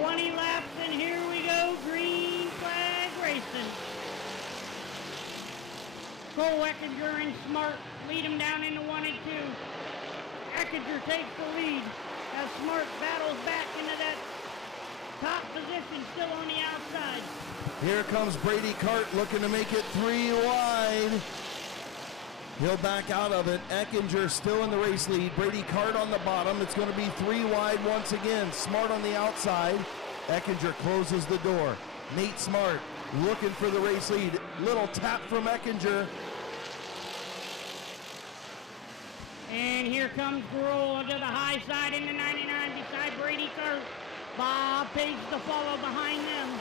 20 laps, and here we go, green flag racing. Cole Eckinger and Smart lead him down into 1 and 2. Eckinger takes the lead as Smart battles back into that top position, still on the outside. Here comes Brady Cart looking to make it 3 wide. He'll back out of it. Eckinger still in the race lead. Brady Cart on the bottom. It's going to be 3 wide once again. Smart on the outside. Eckinger closes the door. Nate Smart looking for the race lead. Little tap from Eckinger. And here comes Grohl to the high side in the 99 beside Brady Cart. Bob Page to follow behind them.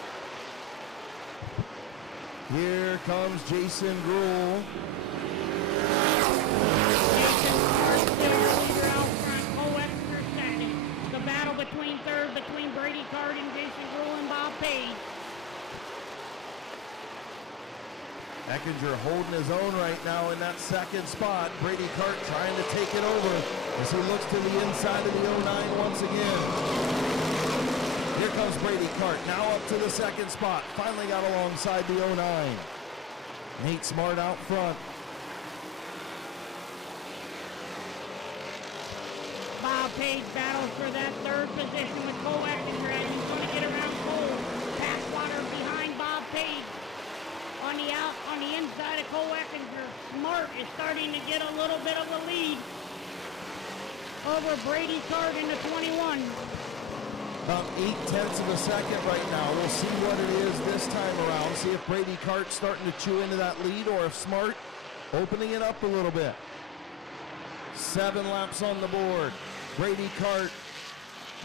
Here comes Jason Grohl. Jason Cart still your leader out front. Cole Eckinger second. The battle between third between Brady Cart and Jason Grohl and Bob Page. Eckinger holding his own right now in that second spot. Brady Cart trying to take it over as he looks to the inside of the 09 once again. Here comes Brady Cart, now up to the second spot. Finally got alongside the 09. Nate Smart out front. Bob Page battles for that third position with Cole Eckinger as he's going to get around Cole. Passwater behind Bob Page. On the inside of Cole Eckinger. Smart is starting to get a little bit of a lead over Brady Cart in the 21. About 0.8 of a second right now. We'll see what it is this time around. See if Brady Cart's starting to chew into that lead or if Smart opening it up a little bit. 7 laps on the board. Brady Cart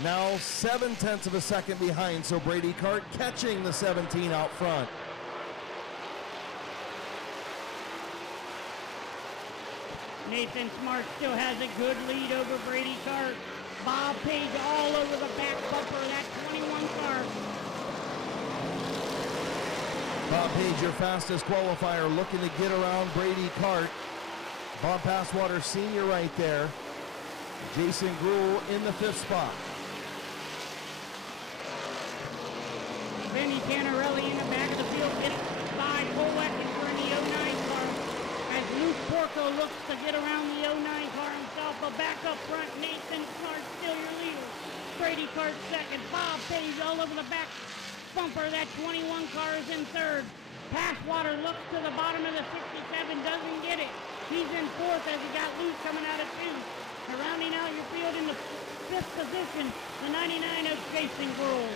now 0.7 of a second behind, so Brady Cart catching the 17 out front. Nathan Smart still has a good lead over Brady Cart. Bob Page all over the back bumper of that 21 car. Bob Page, your fastest qualifier, looking to get around Brady Cart. Bob Passwater Sr. right there. Jason Grohl in the 5th spot. Benny Canarelli in the back of the field getting by Cole Eckinger in the 09 car. As Luke Porco looks to get around the 09 car himself, but back up front, Nathan Smart still your leader. Brady Cart second. Bob Page all over the back bumper. That 21 car is in third. Passwater looks to the bottom of the 67, doesn't get it. He's in fourth as he got loose coming out of 2. And rounding out your field in the 5th position, the 99 of Jason Grohl.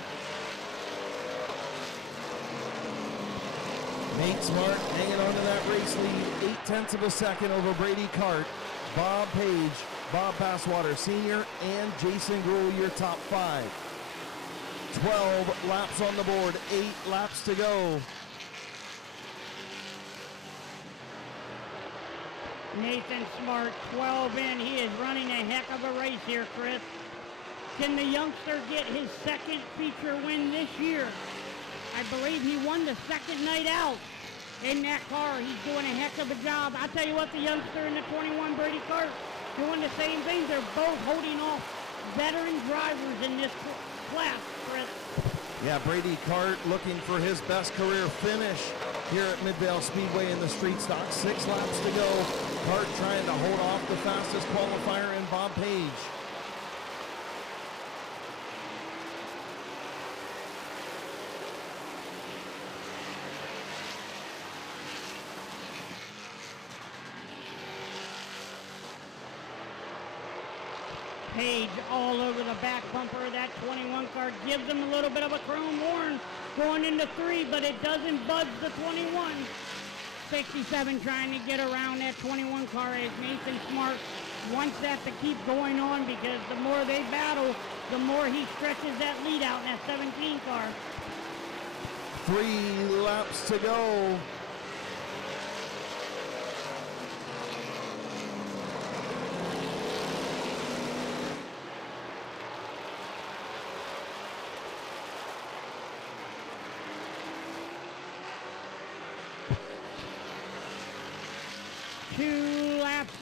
Nate Smart hanging on to that race lead, 0.8 of a second over Brady Cart. Bob Page, Bob Passwater Sr., and Jason Grohl, your top 5. 12 laps on the board, 8 laps to go. Nathan Smart, 12 in. He is running a heck of a race here, Chris. Can the youngster get his second feature win this year? I believe he won the second night out in that car. He's doing a heck of a job. I tell you what, the youngster in the 21, Brady Cart, doing the same thing. They're both holding off veteran drivers in this class, Chris. Yeah, Brady Cart looking for his best career finish here at Midvale Speedway in the street stock. 6 laps to go. Cart trying to hold off the fastest qualifier in Bob Page. Page all over the back bumper of that 21 car. Gives him a little bit of a chrome horn going into 3, but it doesn't budge the 21. 67 trying to get around that 21 car as Nathan Smart wants that to keep going on because the more they battle, the more he stretches that lead out in that 17 car. 3 laps to go.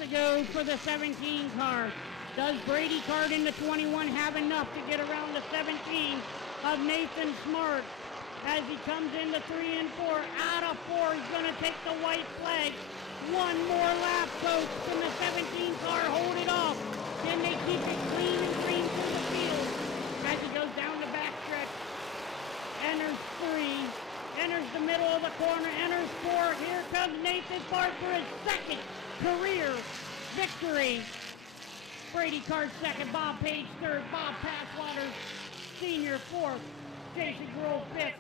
To go for the 17 car. Does Brady Cart in the 21 have enough to get around the 17 of Nathan Smart as he comes into 3 and 4. Out of 4, he's going to take the white flag. One more lap, coach. Can the 17 car hold it off? Can they keep it clean and green through the field? As he goes down the backstretch, enters 3, enters the middle of the corner, enters 4. Here comes Nathan Smart for his second career victory. Brady Card second, Bob Page third, Bob Passwater Senior fourth, Jason Grohl fifth,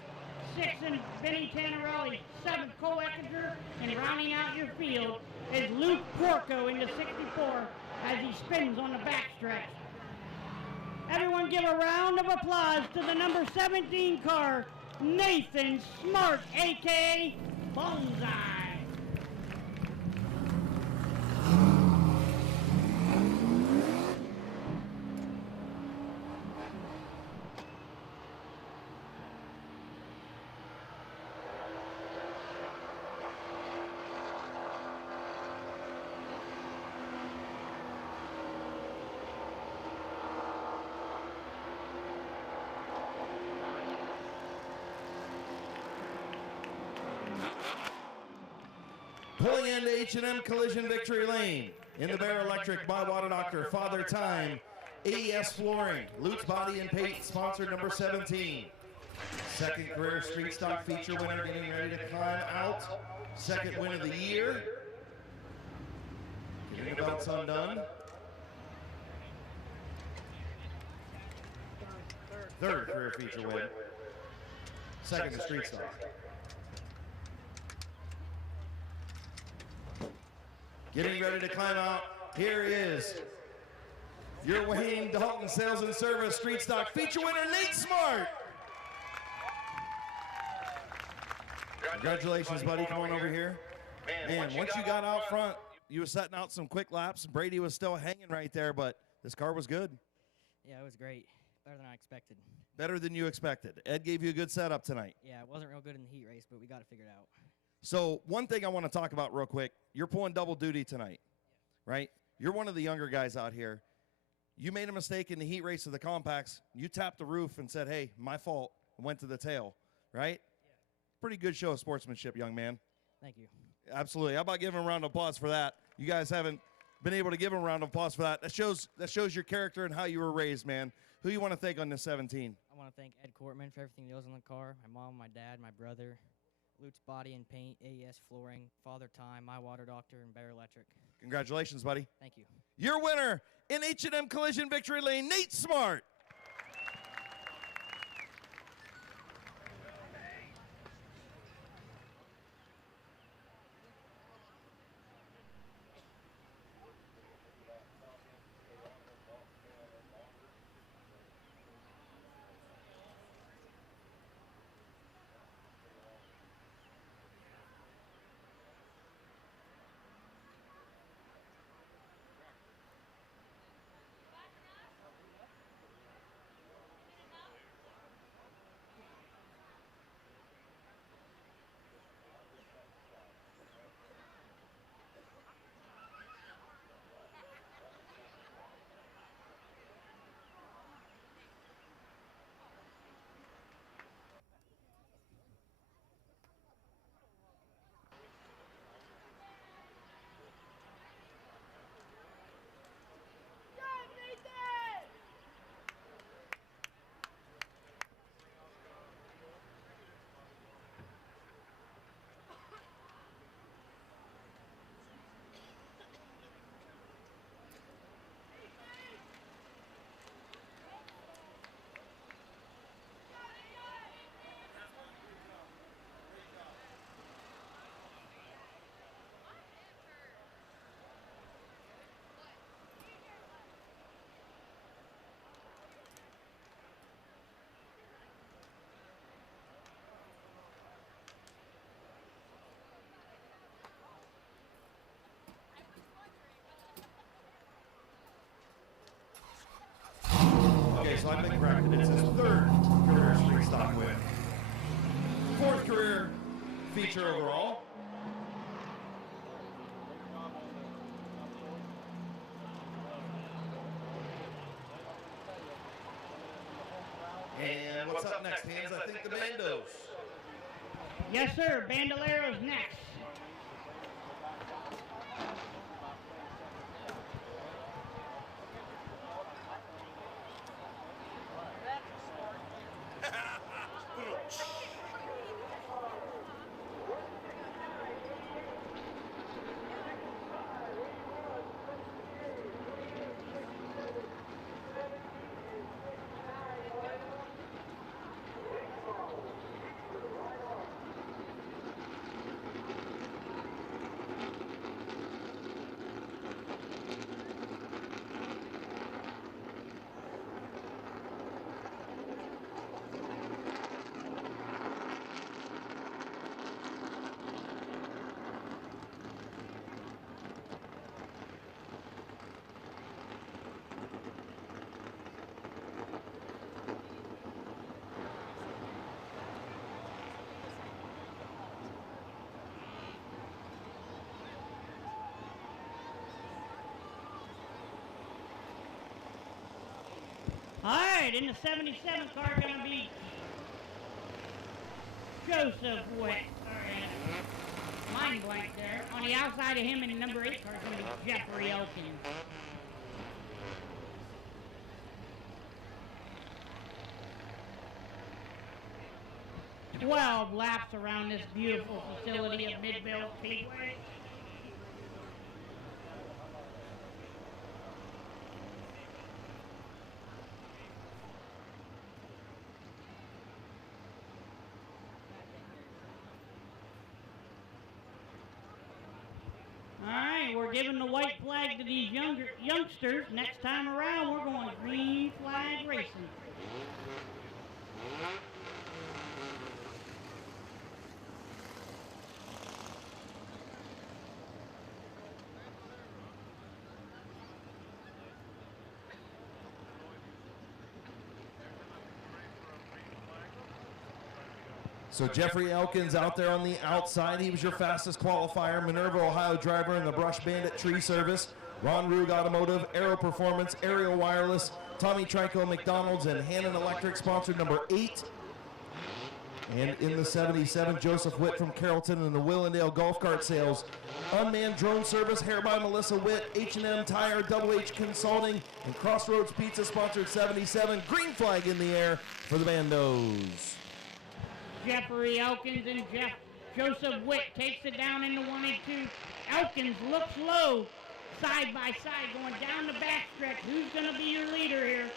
sixth and Benny Tannerelli seventh, Cole Eckinger, and rounding out your field is Luke Porco into 64 as he spins on the backstretch. Everyone give a round of applause to the number 17 car, Nathan Smart, a.k.a. Bonsai. Pulling into H&M Collision Victory Lane in the Bear Electric by Water Doctor, Father Time, AES Flooring, Lutz Body and Paint, sponsor number 17. Second career street stock feature winner getting ready to climb out. Second win of the year. Getting the belts undone. Third career feature win. Second to street stock. Getting ready to climb out. Here he is. Your Wayne Dalton Sales and Service Street Stock feature winner, Nate Smart. Congratulations, buddy. Come on over here. Man, once you got out front, you were setting out some quick laps. Brady was still hanging right there, but this car was good. Yeah, it was great. Better than I expected. Better than you expected. Ed gave you a good setup tonight. Yeah, it wasn't real good in the heat race, but we got it figured out. So one thing I want to talk about real quick, you're pulling double duty tonight, right? You're one of the younger guys out here. You made a mistake in the heat race of the compacts. You tapped the roof and said, hey, my fault, and went to the tail, right? Yeah. Pretty good show of sportsmanship, young man. Thank you. Absolutely. How about giving him a round of applause for that? You guys haven't been able to give him a round of applause for that. That shows your character and how you were raised, man. Who you want to thank on this 17? I want to thank Ed Cortman for everything he does in the car, my mom, my dad, my brother, Lutz Body and Paint, AES Flooring, Father Time, My Water Doctor, and Bear Electric. Congratulations, buddy. Thank you. Your winner in H&M Collision Victory Lane, Nate Smart. Okay, so I've been corrected. It's his third career street stock win. Fourth career feature overall. And And what's up next, Hans? I think the Bandos. Yes, sir. Bandoleros next. All right, in the 77 car, going to be Joseph Witt. Mind blank there. On the outside of him in the number 8 car is going to be Jeffrey Elkins. "12 laps around this beautiful facility of Midvale Speedway. All right, we're giving the white flag to these youngsters. Next time around, we're going green flag racing. So Jeffrey Elkins out there on the outside. He was your fastest qualifier. Minerva, Ohio driver in the Brush Bandit Tree Service. Ron Rug Automotive, Aero Performance, Aerial Wireless, Tommy Trico McDonald's, and Hannon Electric sponsored number 8. And in the 77, Joseph Witt from Carrollton and the Willendale Golf Cart Sales. Unmanned Drone Service, Hair by Melissa Witt, H&M Tire, Double H Consulting, and Crossroads Pizza sponsored 77. Green flag in the air for the Bandos. Jeffrey Elkins and Joseph Witt takes it down into 1 and 2. Elkins looks low, side by side, going down the backstretch. Who's going to be your leader here?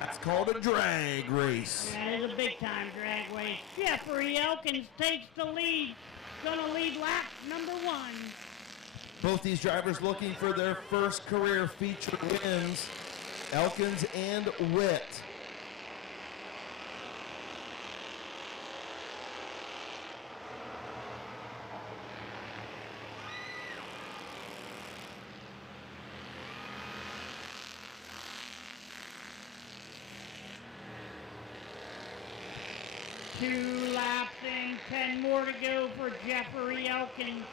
That's called a drag race. That is a big-time drag race. Jeffrey Elkins takes the lead. Going to lead lap number 1. Both these drivers looking for their first career feature wins. Elkins and Witt. Two laps and 10 more to go for Jeffrey Elkins.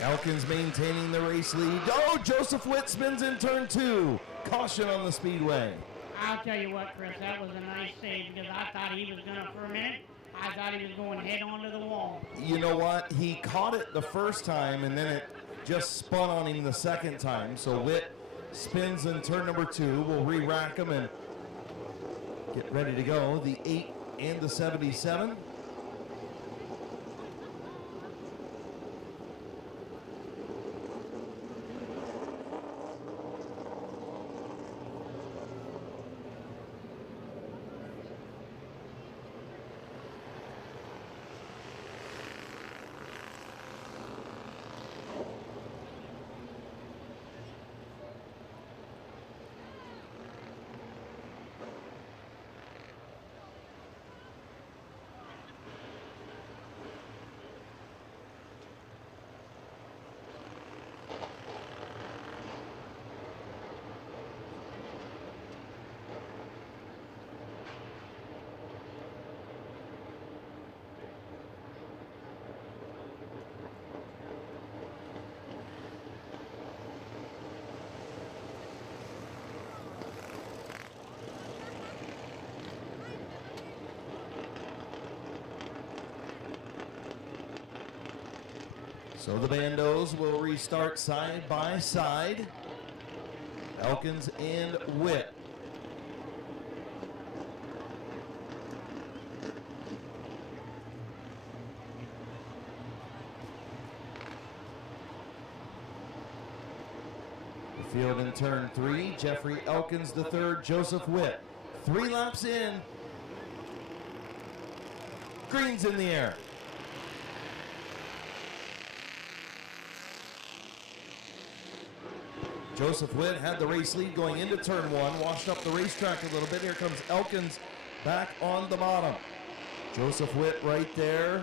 Elkins maintaining the race lead. Oh, Joseph Witt spins in turn 2. Caution on the speedway. I'll tell you what, Chris, that was a nice save because I thought he was going to, for a minute, I thought he was going head onto the wall. You know what? He caught it the first time and then it just spun on him the second time. So Witt spins in turn number 2. We'll re-rack him and get ready to go. The 8 and the 77. So the bandos will restart side by side. Elkins and Witt. The field in turn 3, Jeffrey Elkins the third, Joseph Witt. 3 laps in. Green's in the air. Joseph Witt had the race lead going into turn 1, washed up the racetrack a little bit. Here comes Elkins back on the bottom. Joseph Witt right there.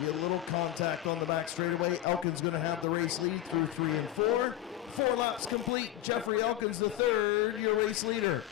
Maybe a little contact on the back straightaway. Elkins going to have the race lead through 3 and 4. 4 laps complete. Jeffrey Elkins the third, your race leader.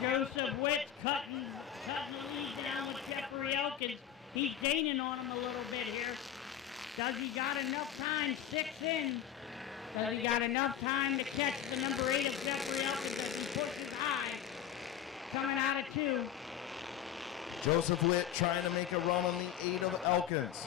Joseph Witt cutting the lead down with Jeffrey Elkins. He's gaining on him a little bit here. Does he got enough time? 6 in. Does he got enough time to catch the number 8 of Jeffrey Elkins as he pushes high? Coming out of 2. Joseph Witt trying to make a run on the 8 of Elkins.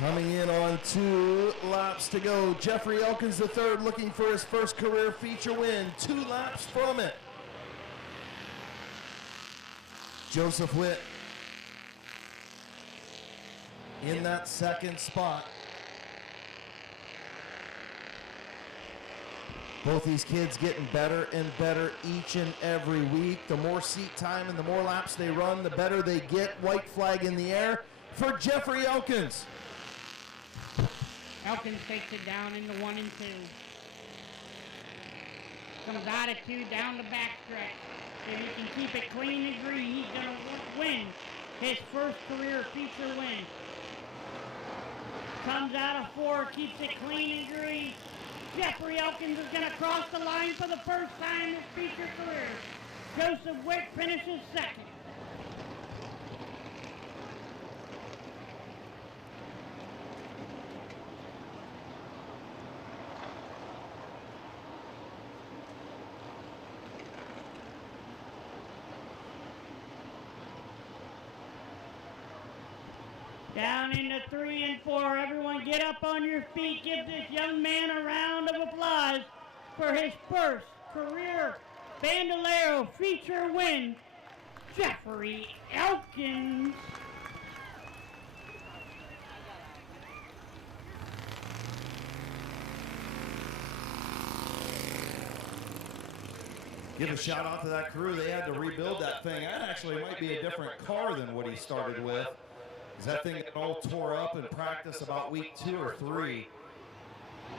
Coming in on 2 laps to go. Jeffrey Elkins the third looking for his first career feature win. 2 laps from it. Joseph Witt in that second spot. Both these kids getting better and better each and every week. The more seat time and the more laps they run, the better they get. White flag in the air for Jeffrey Elkins. Elkins takes it down into 1 and 2. Comes out of 2 down the backstretch. If he can keep it clean and green, he's going to win his first career feature win. Comes out of 4, keeps it clean and green. Jeffrey Elkins is going to cross the line for the first time in his feature career. Joseph Witt finishes second. Down into 3 and 4. Everyone get up on your feet. Give this young man a round of applause for his first career Bandolero feature win, Jeffrey Elkins. Give a shout out to that crew. They had to rebuild that thing. That actually might be a different car than what he started with. That thing got all tore up in practice about week 2 or 3.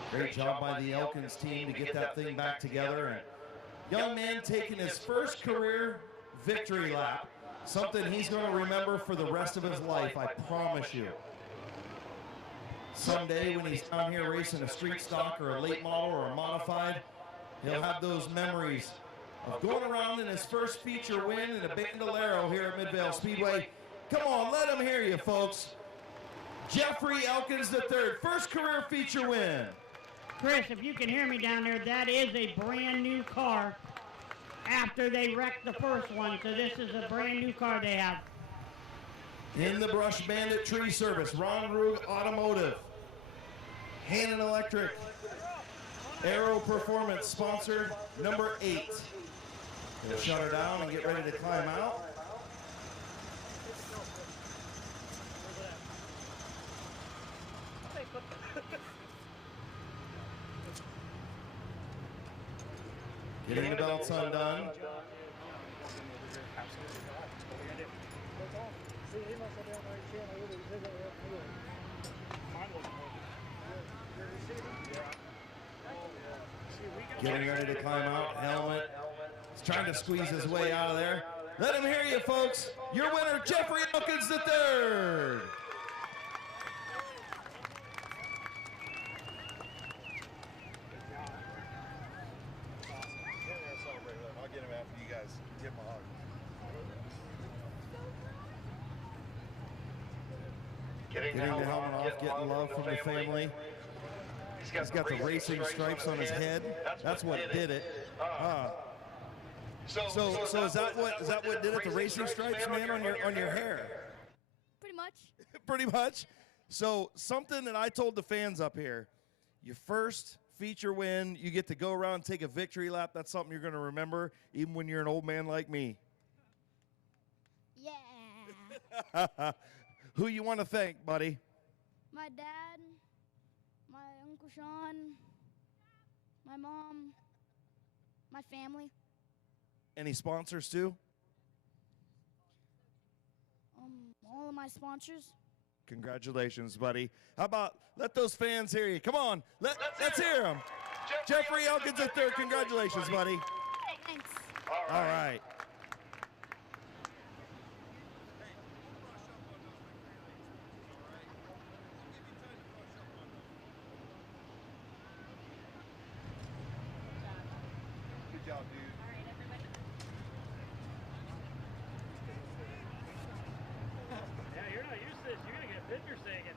Great job by the Elkins team to get that thing back together. And young man taking his first career victory lap, something he's going to remember for the rest of his life, I promise you. Someday when he's down here racing a street stock or a late model or a modified, he'll have those memories of going around in his first feature win in a Bandolero here at Midvale Speedway. Come on, let him hear you, folks. Jeffrey Elkins III, first career feature win. Chris, if you can hear me down there, that is a brand new car after they wrecked the first one. So this is a brand new car they have. In the Brush Bandit Tree Service, Ron Rug Automotive, Hannon Electric, Aero Performance sponsor number 8. They'll shut her down and get ready to climb out. Getting the belts undone. Getting ready to climb out. Helmet. He's trying to squeeze his way out of there. Let him hear you, folks. Your winner, Jeffrey Elkins III. I'll get him after you guys give him a hug. Getting the helmet off, getting love from the family. He's got the racing stripes on his head. That's what did it. So is that what did it? The racing stripes, man, on your hair? Pretty much. Pretty much. So something that I told the fans up here, your first feature win, you get to go around and take a victory lap. That's something you're going to remember, even when you're an old man like me. Yeah. Who you want to thank, buddy? My dad, my Uncle Sean, my mom, my family. Any sponsors too? All of my sponsors. Congratulations, buddy. How about let those fans hear you? Come on, let's hear them. Jeffrey Elkins III, congratulations, buddy. Thanks. All right. Good job, dude. Yeah, you're not used to this. You're going to get pictures taken.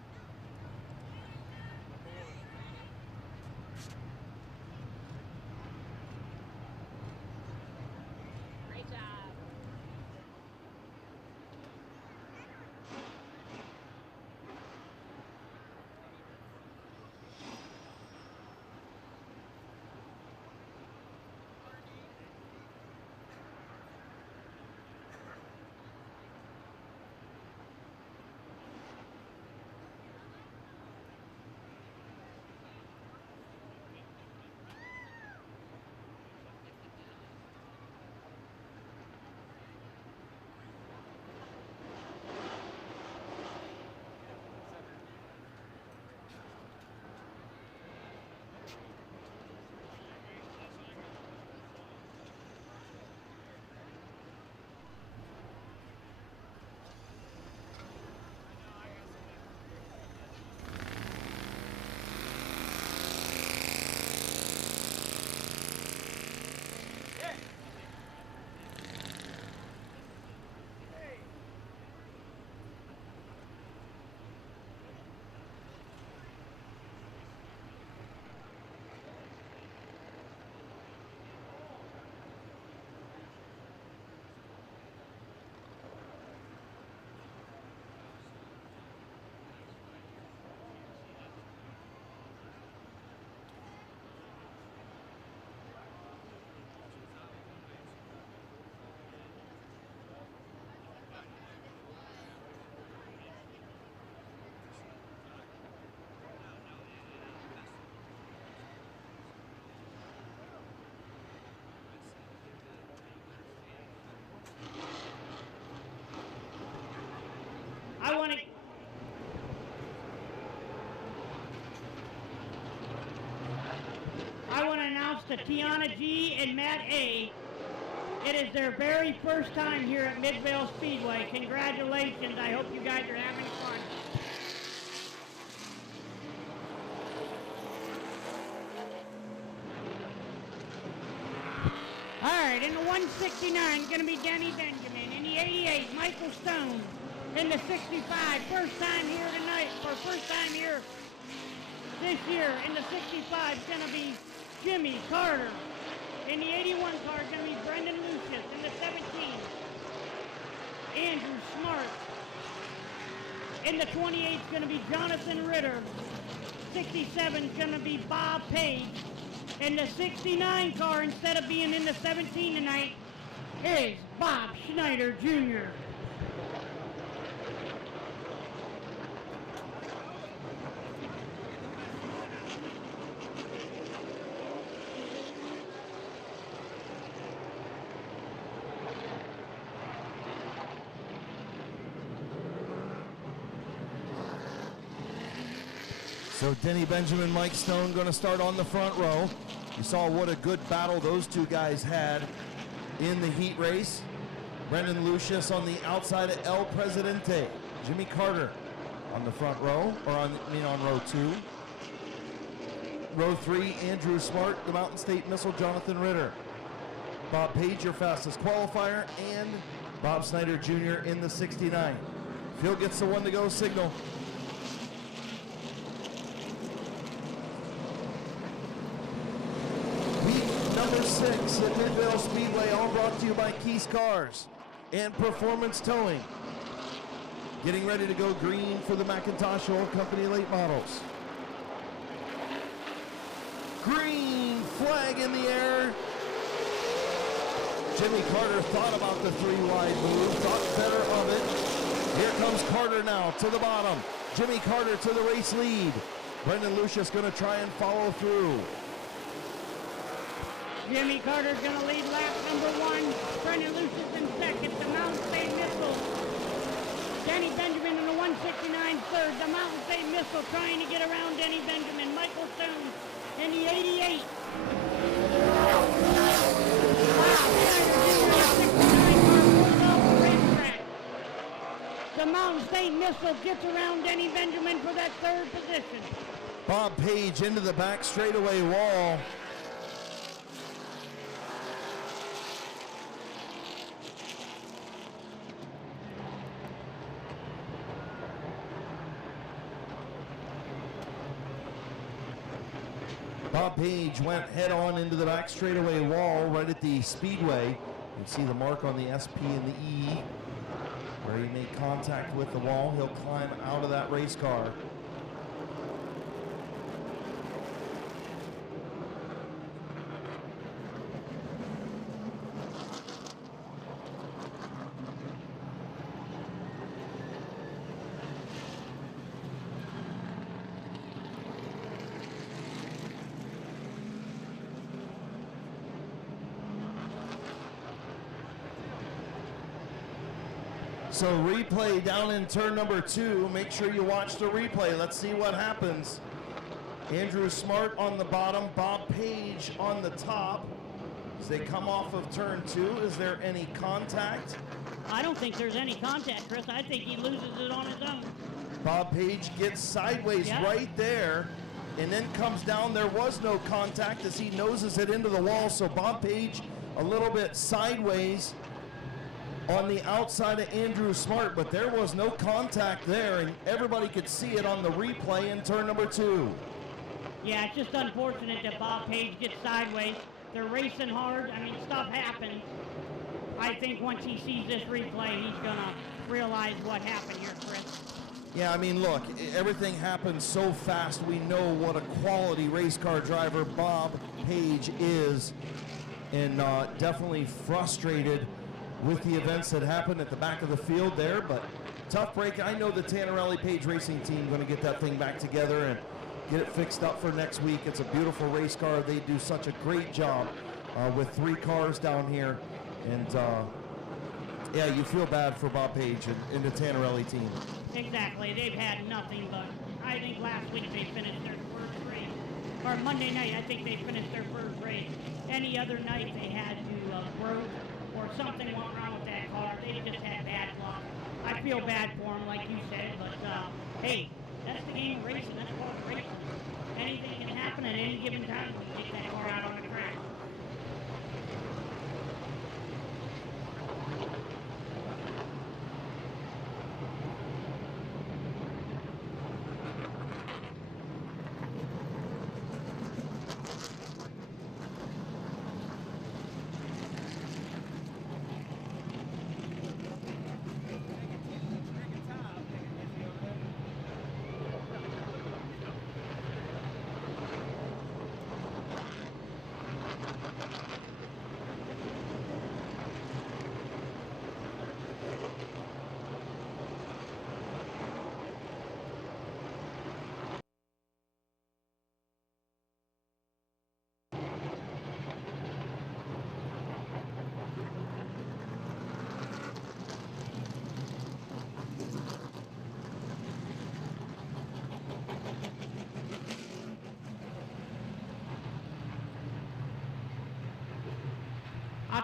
Great job. I want to announce to Tiana G and Matt A. It is their very first time here at Midvale Speedway. Congratulations. I hope you guys are having fun. All right, in the 169, going to be Denny Benjamin. In the 88, Michael Stone. In the 65, first time here tonight, for first time here this year in the 65 is going to be Jimmy Carter. In the 81 car is going to be Brendan Lucius. In the 17, Andrew Smart. In the 28 is going to be Jonathan Ritter. 67 is going to be Bob Page. In the 69 car, instead of being in the 17 tonight, is Bob Schneider Jr. So Denny Benjamin, Mike Stone going to start on the front row. You saw what a good battle those two guys had in the heat race. Brendan Lucius on the outside of El Presidente. Jimmy Carter on the front row, or on row 2. Row 3, Andrew Smart, the Mountain State Missile, Jonathan Ritter. Bob Page, your fastest qualifier, and Bob Snyder Jr. in the 69. Field gets the one to go signal. Number 6 at Midvale Speedway, all brought to you by Keys Cars and Performance Towing. Getting ready to go green for the McIntosh Oil Company late models. Green flag in the air. Jimmy Carter thought about the 3-wide move, thought better of it. Here comes Carter now to the bottom. Jimmy Carter to the race lead. Brendan Lucius going to try and follow through. Jimmy Carter's going to lead lap number 1. Brendan Lucius in second. The Mountain State Missile. Denny Benjamin in the 169 third. The Mountain State Missile trying to get around Denny Benjamin. Michael Stone in the 88. The Mountain State Missile gets around Denny Benjamin for that third position. Bob Page into the back straightaway wall. Bob Page went head on into the back straightaway wall right at the speedway. You can see the mark on the SP and the E where he made contact with the wall. He'll climb out of that race car. So replay down in turn number 2. Make sure you watch the replay. Let's see what happens. Andrew Smart on the bottom, Bob Page on the top. As they come off of turn 2, is there any contact? I don't think there's any contact, Chris. I think he loses it on his own. Bob Page gets sideways right there and then comes down. There was no contact as he noses it into the wall. So Bob Page a little bit sideways on the outside of Andrew Smart, but there was no contact there, and everybody could see it on the replay in turn number 2. Yeah, it's just unfortunate that Bob Page gets sideways. They're racing hard. I mean, stuff happens. I think once he sees this replay, he's going to realize what happened here, Chris. Yeah, I mean, look, everything happens so fast. We know what a quality race car driver Bob Page is, and definitely frustrated with the events that happened at the back of the field there, but tough break. I know the Tannerelli Page Racing team going to get that thing back together and get it fixed up for next week. It's a beautiful race car. They do such a great job with 3 cars down here, and yeah, you feel bad for Bob Page and the Tannerelli team. Exactly. They've had nothing but, I think last week they finished their first race, or Monday night, I think they finished their first race. Any other night they had to broke or something went wrong with that car. They just had bad luck. I feel bad for them, like you said, but hey, that's the game of racing. That's what racing. Anything can happen at any given time when you take that car out on the track.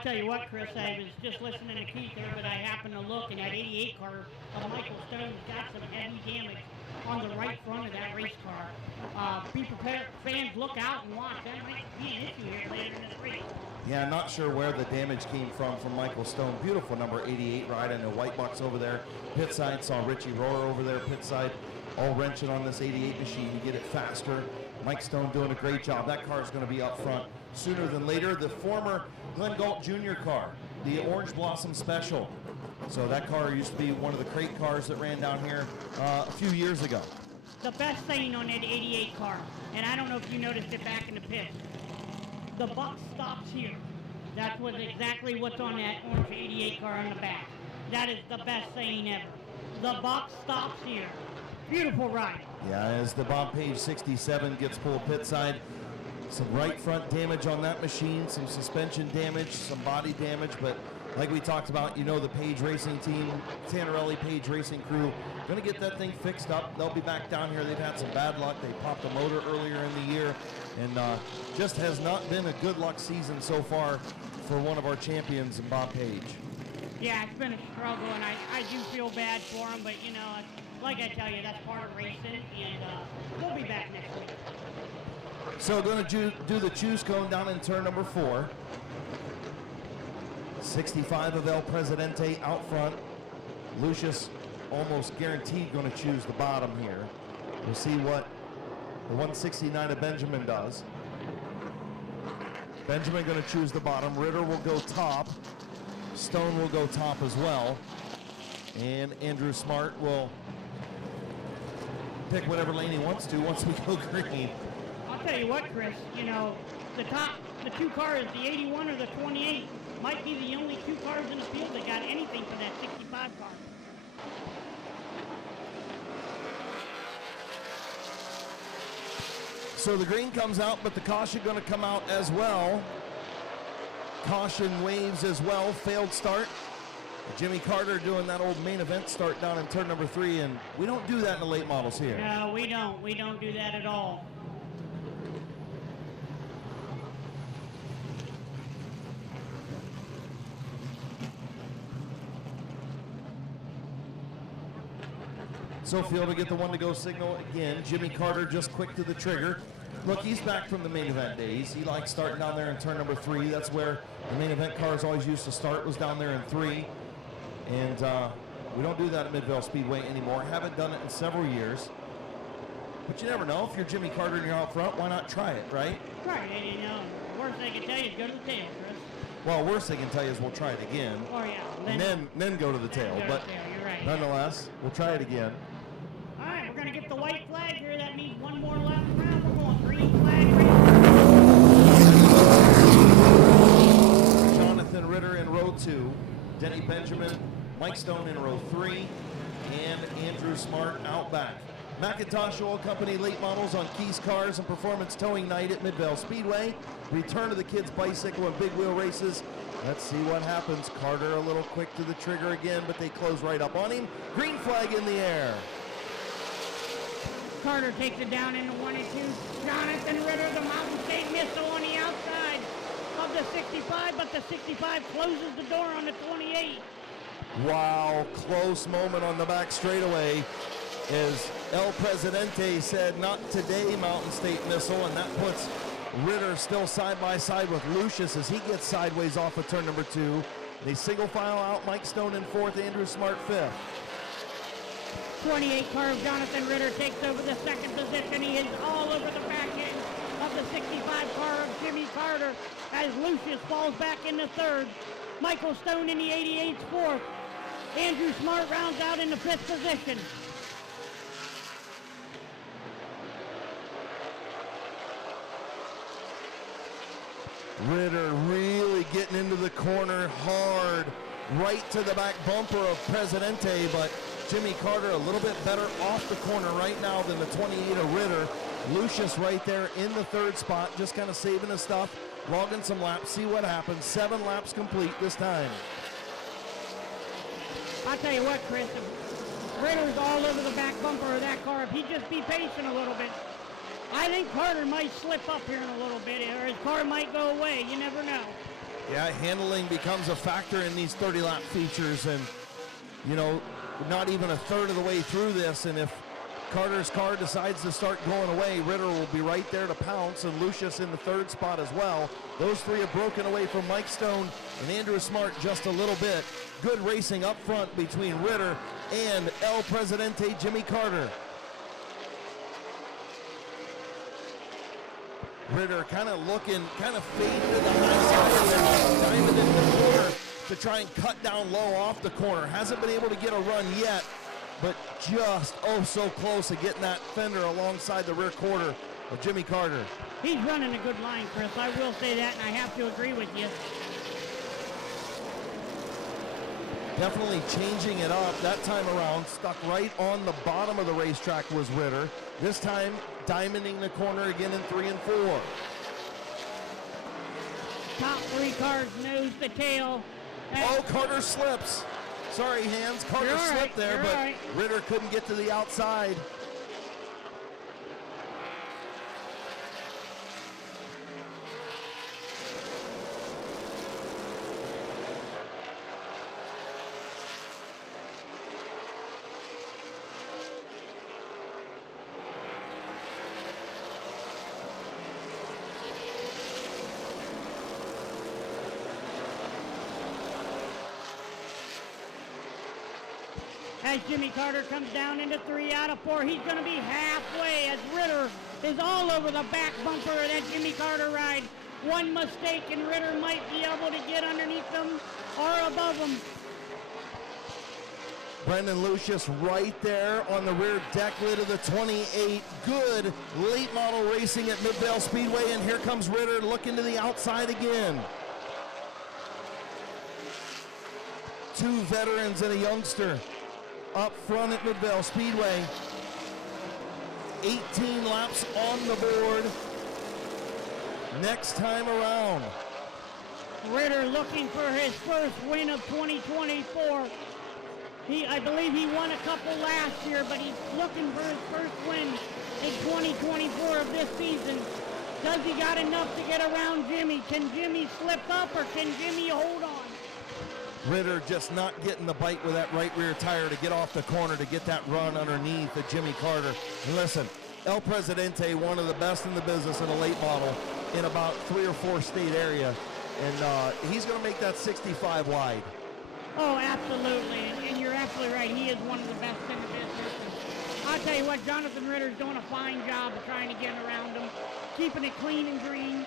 tell you what, Chris, I was just listening to Keith there, but I happened to look, and that 88 car of Michael Stone's got some heavy damage on the right front of that race car. Be prepared, fans, look out and watch. That might be an issue here later in this race. Yeah, not sure where the damage came from Michael Stone. Beautiful number 88 ride in the white box over there. Pit side, saw Richie Rohr over there, pit side, all wrenching on this 88 machine to get it faster. Mike Stone doing a great job. That car is going to be up front sooner than later. The former Glenn Galt Jr. car, the Orange Blossom Special. So that car used to be one of the crate cars that ran down here a few years ago. The best thing on that 88 car, and I don't know if you noticed it back in the pit, the buck stops here. That's exactly what's on that orange 88 car on the back. That is the best thing ever. The buck stops here. Beautiful ride. Yeah, as the Bob Page 67 gets pulled pit side, some right front damage on that machine, some suspension damage, some body damage, but like we talked about, you know, the Page Racing team, Tannerelli Page Racing crew, going to get that thing fixed up. They'll be back down here. They've had some bad luck. They popped a motor earlier in the year, and just has not been a good luck season so far for one of our champions in Bob Page. Yeah, it's been a struggle, and I do feel bad for him, but, you know, like I tell you, that's part of racing, and we'll be back next week. So going to do the choose cone down in turn number 4. 65 of El Presidente out front. Lucius almost guaranteed going to choose the bottom here. We'll see what the 169 of Benjamin does. Benjamin going to choose the bottom. Ritter will go top. Stone will go top as well. And Andrew Smart will pick whatever lane he wants to once we go green. I'll tell you what, Chris, you know, the two cars, the 81 or the 28, might be the only two cars in the field that got anything for that 65 car. So the green comes out, but the caution going to come out as well. Caution waves as well. Failed start. Jimmy Carter doing that old main event start down in turn number 3, and we don't do that in the late models here. No, we don't. We don't do that at all. So Field will get the one to go signal again. Jimmy Carter just quick to the trigger. Look, he's back from the main event days. He likes starting down there in turn number 3. That's where the main event cars always used to start, was down there in 3. And we don't do that at Midvale Speedway anymore. Haven't done it in several years. But you never know. If you're Jimmy Carter and you're out front, why not try it, right? Right, and you know, worst they can tell you is go to the tail, Chris. Well, worst they can tell you is we'll try it again. Oh, yeah. And then go to the tail. But you're right. nonetheless, we'll try it again. All right, we're going to get the white flag here. That means one more lap around. We're going green flag. Jonathan Ritter in row 2. Denny Benjamin, Mike Stone in row 3. And Andrew Smart out back. McIntosh Oil Company late models on Keys Cars and Performance Towing Night at Midvale Speedway. Return to the kids' bicycle and big wheel races. Let's see what happens. Carter a little quick to the trigger again, but they close right up on him. Green flag in the air. Carter takes it down into 1 and 2. Jonathan Ritter, the Mountain State missile on the outside of the 65, but the 65 closes the door on the 28. Wow, close moment on the back straightaway. As El Presidente said, not today, Mountain State missile, and that puts Ritter still side by side with Lucius as he gets sideways off of turn number 2. They single file out, Mike Stone in 4th, Andrew Smart 5th. 28 car of Jonathan Ritter takes over the 2nd position. He is all over the back end of the 65 car of Jimmy Carter as Lucius falls back in the 3rd. Michael Stone in the 88's 4th. Andrew Smart rounds out in the 5th position. Ritter really getting into the corner hard, right to the back bumper of Presidente, but Jimmy Carter a little bit better off the corner right now than the 28 of Ritter. Lucius right there in the 3rd spot, just kind of saving his stuff, logging some laps, see what happens. 7 laps complete this time. I'll tell you what, Chris, if Ritter's all over the back bumper of that car, if he'd just be patient a little bit, I think Carter might slip up here in a little bit, or his car might go away. You never know. Yeah, handling becomes a factor in these 30-lap features, and you know, not even a third of the way through this, and if Carter's car decides to start going away, Ritter will be right there to pounce, and Lucius in the third spot as well. Those three have broken away from Mike Stone and Andrew Smart just a little bit. Good racing up front between Ritter and El Presidente Jimmy Carter. Ritter kind of looking, kind of fading to the high side, diving into the corner to try and cut down low off the corner. Hasn't been able to get a run yet, but just so close to getting that fender alongside the rear quarter of Jimmy Carter. He's running a good line, Chris. I will say that, and I have to agree with you. Definitely changing it up. That time around, stuck right on the bottom of the racetrack was Ritter. This time, diamonding the corner again in 3 and 4. Top three cars nose to tail. Oh, Carter slips. Sorry, Hans. Carter slipped there, but Ritter couldn't get to the outside. As Jimmy Carter comes down into 3 out of 4, he's going to be halfway as Ritter is all over the back bumper of that Jimmy Carter ride. One mistake and Ritter might be able to get underneath them or above them. Brendan Lucius right there on the rear deck lid of the 28. Good late model racing at Midvale Speedway, and here comes Ritter looking to the outside again. Two veterans and a youngster up front at Midvale Speedway. 18 laps on the board. Next time around. Ritter looking for his first win of 2024. I believe he won a couple last year, but he's looking for his first win in 2024 of this season. Does he got enough to get around Jimmy? Can Jimmy slip up or can Jimmy hold on? Ritter just not getting the bite with that right rear tire to get off the corner to get that run underneath of Jimmy Carter. And listen, El Presidente, one of the best in the business in a late model in about 3 or 4 state area. And he's going to make that 65 wide. Oh, absolutely. And you're absolutely right. He is one of the best in the business. And I'll tell you what, Jonathan Ritter's doing a fine job of trying to get around him, keeping it clean and green.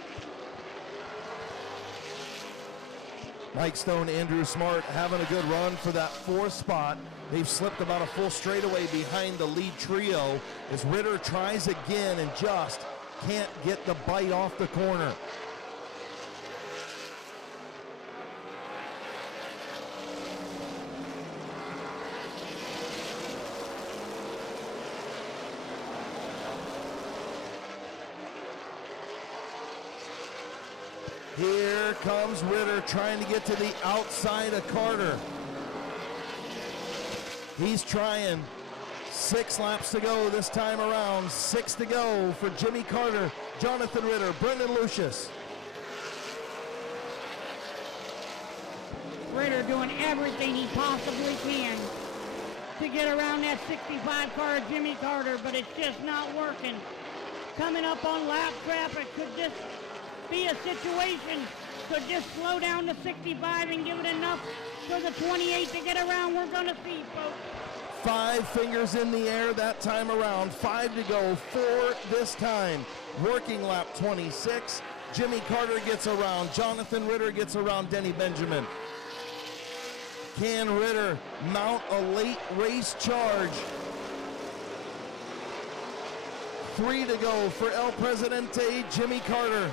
Mike Stone, Andrew Smart having a good run for that 4th spot. They've slipped about a full straightaway behind the lead trio as Ritter tries again and just can't get the bite off the corner. Here comes Ritter trying to get to the outside of Carter. He's trying. 6 laps to go this time around. 6 to go for Jimmy Carter, Jonathan Ritter, Brendan Lucius. Ritter doing everything he possibly can to get around that 65 car of Jimmy Carter, but it's just not working. Coming up on lap traffic, could this be a situation? Could just slow down to 65 and give it enough for the 28 to get around? We're going to see, folks. 5 fingers in the air that time around. 5 to go, 4 this time. Working lap 26. Jimmy Carter gets around. Jonathan Ritter gets around Denny Benjamin. Can Ritter mount a late race charge? 3 to go for El Presidente, Jimmy Carter.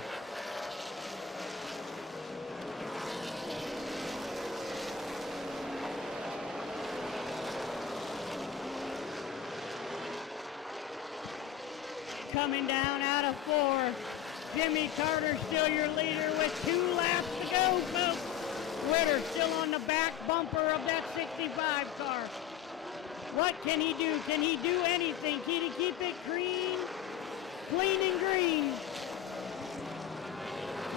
Coming down out of 4. Jimmy Carter still your leader with 2 laps to go, folks. Ritter still on the back bumper of that 65 car. What can he do? Can he do anything? Can he keep it clean and green?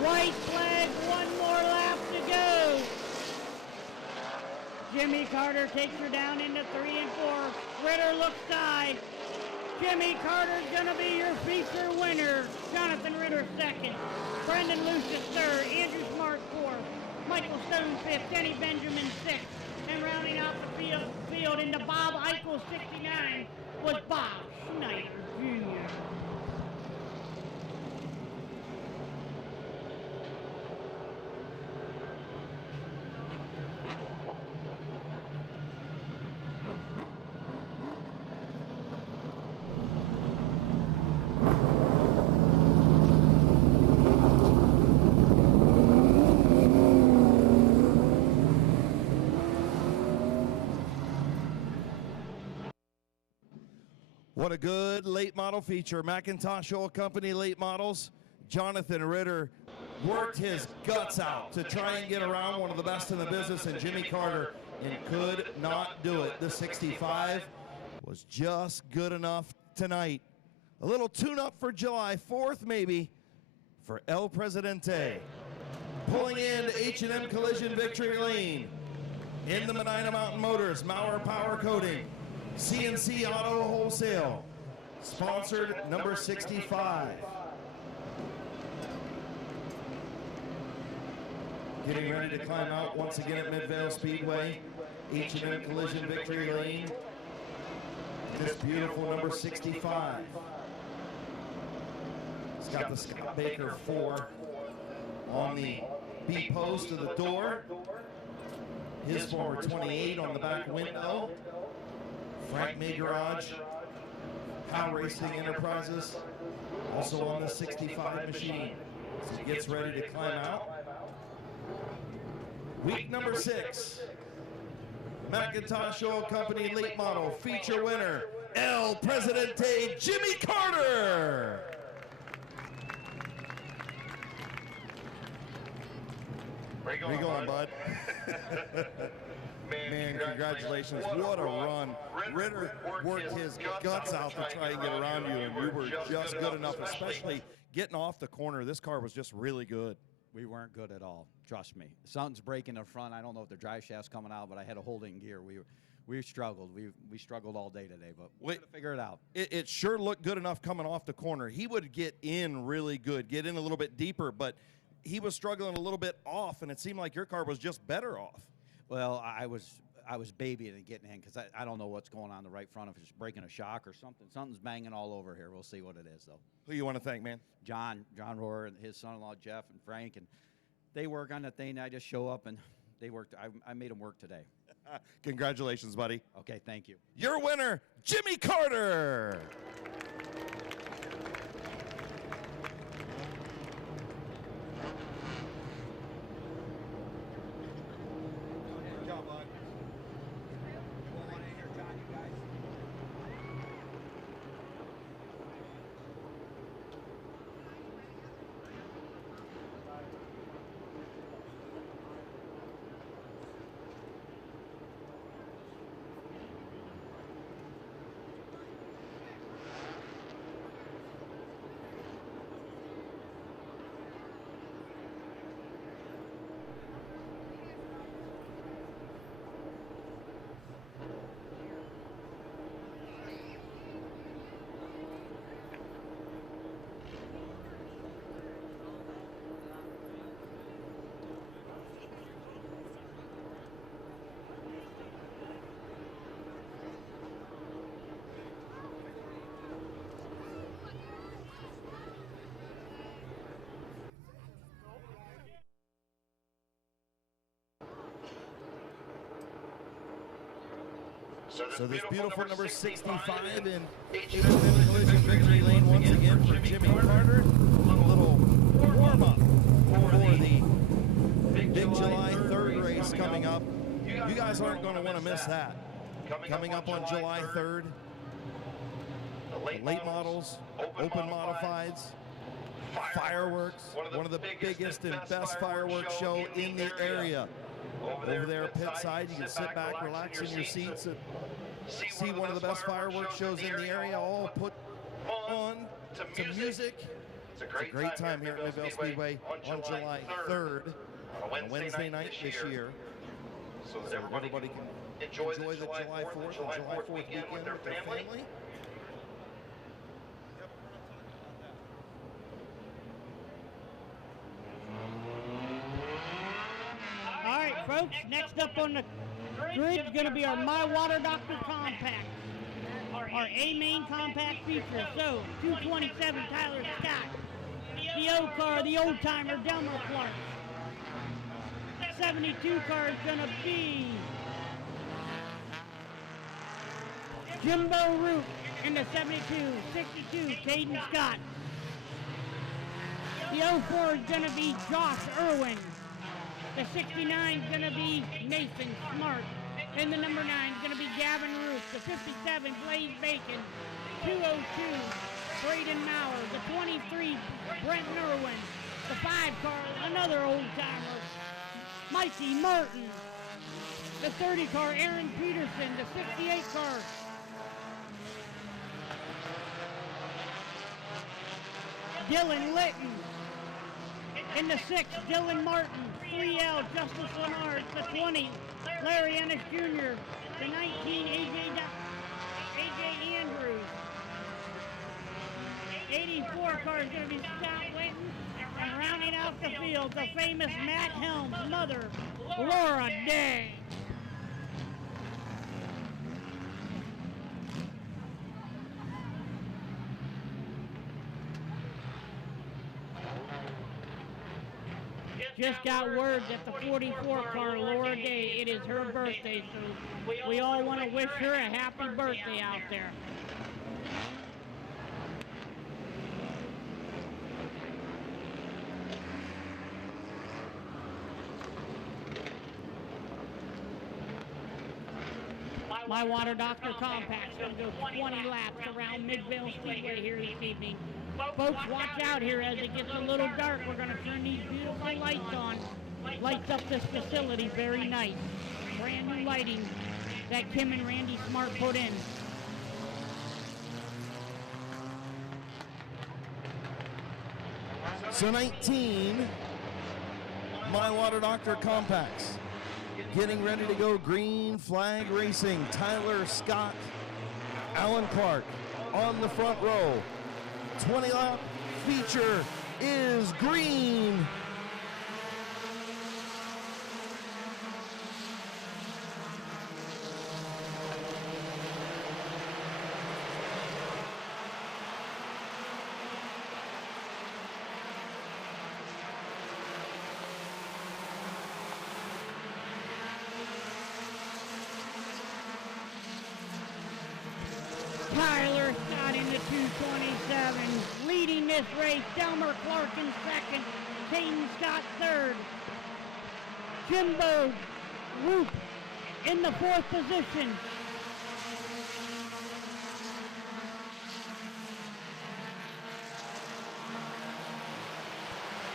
White flag, 1 more lap Jimmy Carter takes her down into 3 and 4. Ritter looks side. Jimmy Carter's gonna be your feature winner. Jonathan Ritter second. Brendan Lucius third. Andrew Smart fourth. Michael Stone fifth. Denny Benjamin sixth. And rounding out the field into Bob Eichel 69 was Bob Schneider Jr. What a good late model feature. Macintosh Oil Company late models. Jonathan Ritter worked his guts out to try and get around one of the best in the business, and Jimmy Carter, and could not do it. The 65 was just good enough tonight. A little tune-up for July 4th, maybe, for El Presidente. Pulling in H&M Collision Victory Lane. In the Medina Mountain Motors, Maurer Power Coating. CNC Auto Wholesale, sponsored number 65. Getting ready to climb out once again at Midvale Speedway, H&M Collision Victory Lane. This beautiful number 65. It's got the Scott Baker 4 on the B post of the door. His former 28 on the back window. Frank May Garage, Pow Racing Enterprises, also on the 65 machine. So he gets ready to climb out. Week number 6, Macintosh Oil Company late model feature winner, El Presidente Jimmy Carter. Where you going, bud? Man, congratulations. What a run. Ritter worked his guts out to try and get around you, and you were just good enough, especially getting off the corner. This car was just really good. We weren't good at all, trust me. Something's breaking in front. I don't know if the drive shaft's coming out, but I had a holding gear. We struggled. We struggled all day today, but we're going to figure it out. It sure looked good enough coming off the corner. He would get in really good, get in a little bit deeper, but he was struggling a little bit off, and it seemed like your car was just better off. Well, I was babying and getting in because I don't know what's going on in the right front, if it's breaking a shock or something. Something's banging all over here. We'll see what it is, though. Who you want to thank, man? John Rohrer and his son-in-law, Jeff, and Frank, and they work on the thing. I just show up, and they worked. I made them work today. Congratulations, buddy. Okay, thank you. Your winner, Jimmy Carter. So this beautiful number 65 in H&M Collision Victory Lane once again for Jimmy Carter. A little warm-up for the big July 3rd race coming up. You guys aren't going to want to miss that. Coming up on July 3rd, the late models, open modifieds, fireworks, one of the biggest and best fireworks show in the area. Over there at pit side, you can sit back, relax in your seats, and see one of the best fireworks shows in the area, all put on to music. It's a great time here at Midvale Speedway on July 3rd, on Wednesday night this year. so that everybody can enjoy the July 4th and July 4th weekend with their family. All right, folks, next up on the grid is going to be our My Water Doctor Compact, our A-Main Compact feature. So, 227 Tyler Scott, the O car, the old-timer Delmer Clark. 72 car is going to be Jimbo Root in the 72, 62 Caden Scott. The 04 is going to be Josh Irwin. The 69 is going to be Nathan Smart. And the number 9 is going to be Gavin Root. The 57, Blaze Bacon. 202, Braden Maurer. The 23, Brent Irwin. The 5 car, another old-timer, Mikey Martin. The 30 car, Aaron Peterson. The 68 car, Dylan Litton. In the 6, Dylan Martin. 3L, Justice Lenard. The 20, Larry Ennis Jr. The 19, AJ Andrews. 84 car is going to be Scott Winton. And rounding out the field, the famous Matt Helms' mother, Laura Day. Just got word that the 44 car, Laura Day, it is her birthday, so we all want to wish her a happy birthday out there. My Water Doctor Compact's going to go 20 laps around Midvale Speedway here this evening. Folks, watch out here as it gets a little dark. We're going to turn these beautiful lights on. Lights up this facility very nice. Brand new lighting that Kim and Randy Smart put in. So 19, My Water Doctor Compacts. Getting ready to go green flag racing. Tyler Scott, Alan Clark on the front row. 20 lap feature is green. Tyler Scott in the 227, leading this race. Delmer Clark in second, Caden Scott third. Jimbo Roop in the 4th position.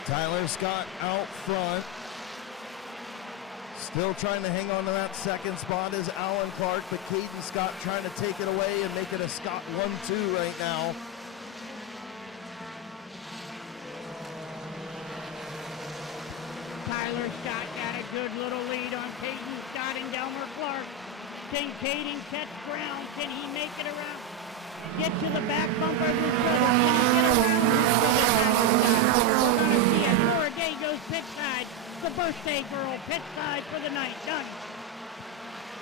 Tyler Scott out front. Still trying to hang on to that second spot is Alan Clark, but Caden Scott trying to take it away and make it a Scott 1-2 right now. Tyler Scott got a good little lead on Caden Scott and Delmer Clark. Can Caden catch ground? Can he make it around? Get to the back bumper of his brother. Can he get around? Laura Day goes pit side. The birthday girl pit side for the night. Done.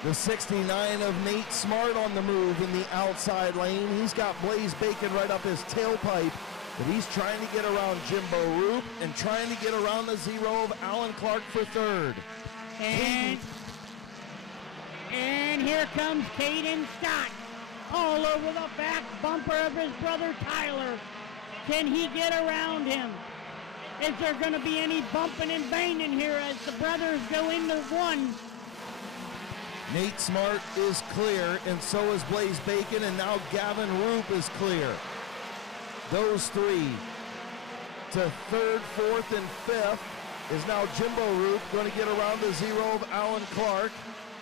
The 69 of Nate Smart on the move in the outside lane. He's got Blaze Bacon right up his tailpipe, but he's trying to get around Jimbo Roop and trying to get around the 0 of Alan Clark for third. And here comes Caden Scott all over the back bumper of his brother Tyler. Can he get around him? Is there going to be any bumping and banging here as the brothers go into one? Nate Smart is clear, and so is Blaze Bacon, and now Gavin Roop is clear. Those three to 3rd, 4th, and 5th is now Jimbo Roop going to get around the 0 of Alan Clark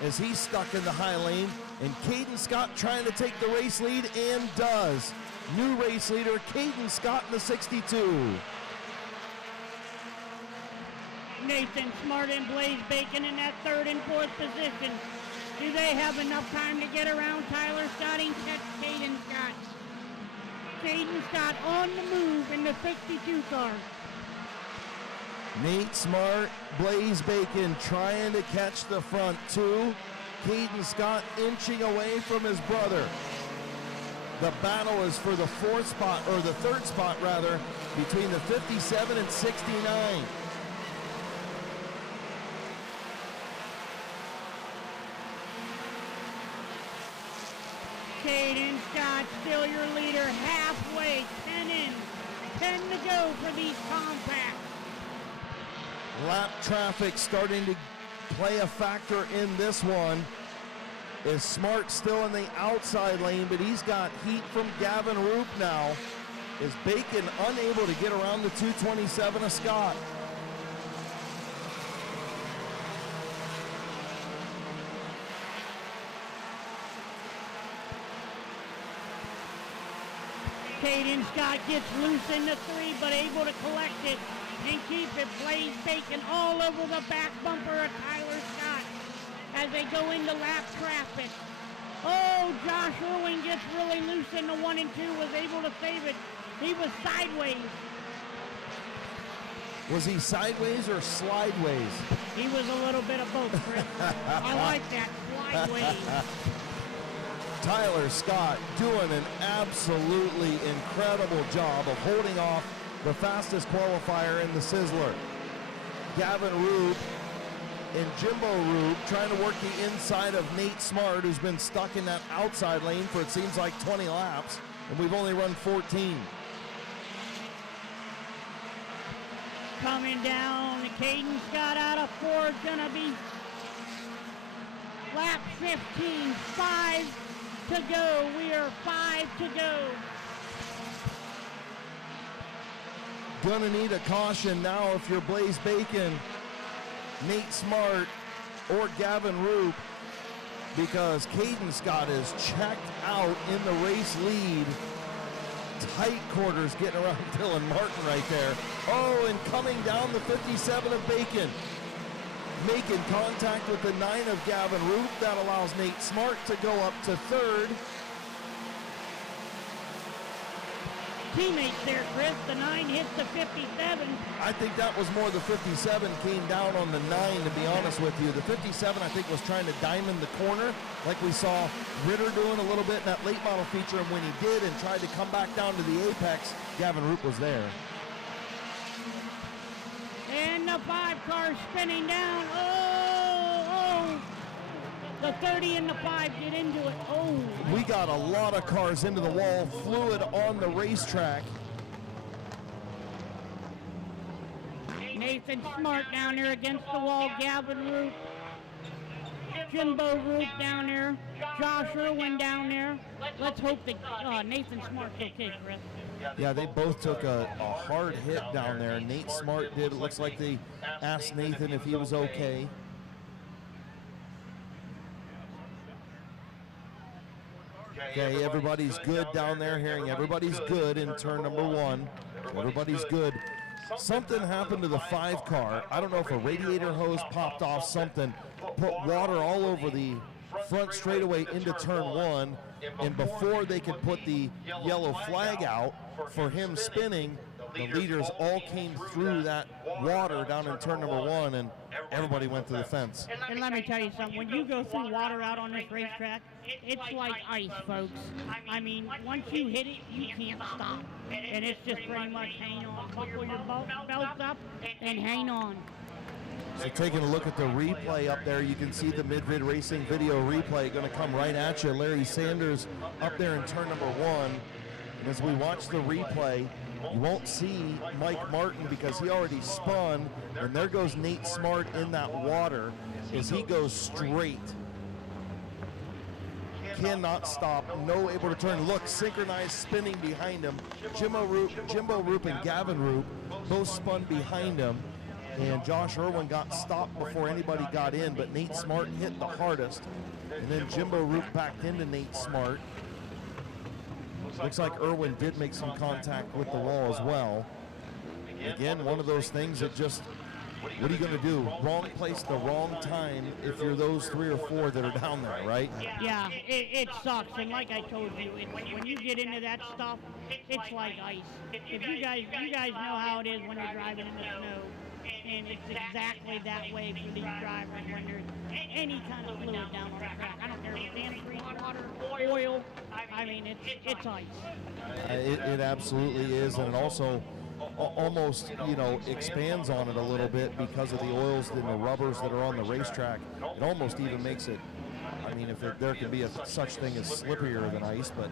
as he's stuck in the high lane, and Caden Scott trying to take the race lead and does. New race leader, Caden Scott in the 62. Nathan Smart and Blaze Bacon in that third and fourth position. Do they have enough time to get around Tyler Scott and catch Caden Scott? Caden Scott on the move in the 52 car. Nate Smart, Blaze Bacon trying to catch the front two. Caden Scott inching away from his brother. The battle is for the fourth spot, or the third spot rather, between the 57 and 69. Caden Scott still your leader, halfway, 10 in, 10 to go for these compacts. Lap traffic starting to play a factor in this one. Is Smart still in the outside lane, but he's got heat from Gavin Roop now. Is Bacon unable to get around the 227 of Scott? Caden Scott gets loose in the three, but able to collect it and keep it. Blaze Bacon all over the back bumper of Tyler Scott as they go into lap traffic. Oh, Josh Irwin gets really loose in the 1 and 2, was able to save it. He was sideways. Was he sideways or slideways? He was a little bit of both, Chris. I like that, slideways. Tyler Scott doing an absolutely incredible job of holding off the fastest qualifier in the Sizzler. Gavin Roop and Jimbo Roop trying to work the inside of Nate Smart, who's been stuck in that outside lane for it seems like 20 laps, and we've only run 14. Coming down, Caden Scott out of four, gonna be lap 15, 5 to go. We are 5 to go. Gonna need a caution now if you're Blaze Bacon, Nate Smart, or Gavin Roop, because Caden Scott is checked out in the race lead. Tight quarters getting around Dylan Martin right there. Oh, and coming down the 57 of Bacon. Making contact with the 9 of Gavin Roop. That allows Nate Smart to go up to third. Teammates there, Chris. The 9 hits the 57. I think that was more the 57 came down on the 9, to be honest with you. The 57, I think, was trying to diamond the corner, like we saw Ritter doing a little bit in that late model feature, and when he did and tried to come back down to the apex, Gavin Roop was there. And the 5 car spinning down. Oh. The 30 and the 5 get into it. Oh. We got a lot of cars into the wall, fluid on the racetrack. Nathan Smart down there against the wall. Gavin Roop. Jimbo Roop down there. Josh Irwin down there. Let's hope that Nathan Smart's okay, Chris. Yeah, they both took a hard hit down there. Nate Smart did. It looks like they asked Nathan if he was okay. Okay, everybody's good down there. Hearing everybody's good in turn number 1. Everybody's good. Something happened to the 5 car. I don't know if a radiator hose popped off, something, put water all over the front straightaway into turn 1, and before they could put the yellow flag out for him spinning, the leaders all came through that water down in turn number 1, and everybody went to the fence. And let me tell you something, when you go through water out on this racetrack, it's like ice, folks. I mean, once you hit it, you can't stop. And it's just pretty much hang on. Buckle your belts up and hang on. So taking a look at the replay up there, you can see the Mid-Vid Racing video replay going to come right at you. Larry Sanders up there in turn number 1. And as we watch the replay, you won't see Mike Martin because he already spun, and there goes Nate Smart in that water as he goes straight. Cannot stop, no able to turn. Look, synchronized spinning behind him. Jimbo Roop and Gavin Roop both spun behind him, and Josh Irwin got stopped before anybody got in, but Nate Smart hit the hardest, and then Jimbo Roop backed into Nate Smart. Looks like Irwin did make some contact with the wall as well. Again, one of those things that just what are you going to do? Wrong place, the wrong time if you're those 3 or 4 that are down there, right? Yeah, it sucks. And like I told you, when you get into that stuff, it's like ice. If you guys know how it is when you're driving in the snow, and it's exactly that way for these drivers when there's any kind of fluid down on the track. I don't care if it's sand, grease, water, oil. I mean, it's ice. It absolutely is, and it also almost, you know, expands on it a little bit because of the oils and the rubbers that are on the racetrack. It almost even makes it, I mean, if there can be such thing as slipperier than ice, but,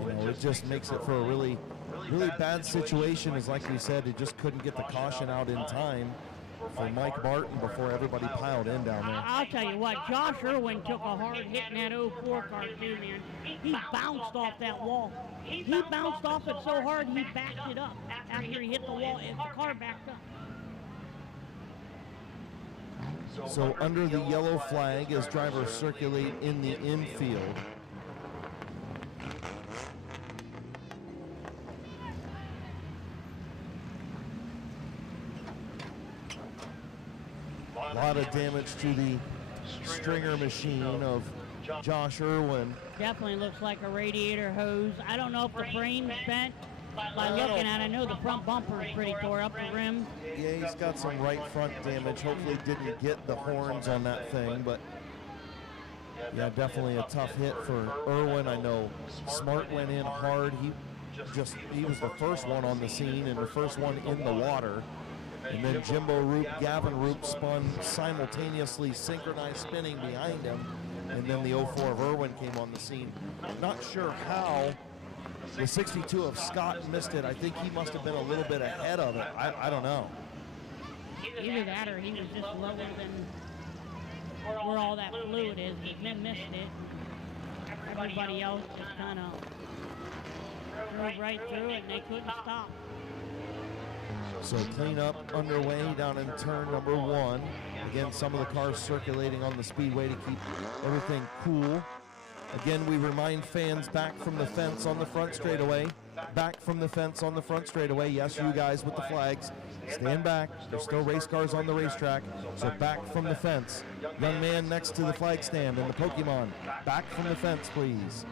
you know, it just makes it for a really bad situation. Is like we said, it just couldn't get the caution out in time for Mike Martin before everybody piled in down there. I'll tell you what, Josh Irwin took a hard hit in that 04 car too, man. He bounced off that wall. He bounced off it so hard he backed it up after he hit the wall and the car backed up. So under the yellow flag as drivers circulate in the infield. A lot of damage to the stringer machine of Josh Irwin. Definitely looks like a radiator hose. I don't know if the frame's bent. By looking at it, I know the front bumper is pretty tore up, the rim. Yeah, he's got some right front damage. Hopefully didn't get the horns on that thing, but yeah, definitely a tough hit for Irwin. I know Smart went in hard. He was the first one on the scene and the first one in the water. And then Jimbo Roop, Gavin Roop spun simultaneously, synchronized spinning behind him. And then the 04 of Irwin came on the scene. Not sure how the 62 of Scott missed it. I think he must have been a little bit ahead of it. I don't know. Either that or he was just lower than where all that fluid is. He missed it. Everybody else just kind of drove right through it and they couldn't stop. So cleanup underway down in turn number 1. Again, some of the cars circulating on the speedway to keep everything cool. Again, we remind fans back from the fence on the front straightaway. Back from the fence on the front straightaway. Yes, you guys with the flags. Stand back. There's still race cars on the racetrack. So back from the fence. Young man next to the flag stand in the Pokemon. Back from the fence, please.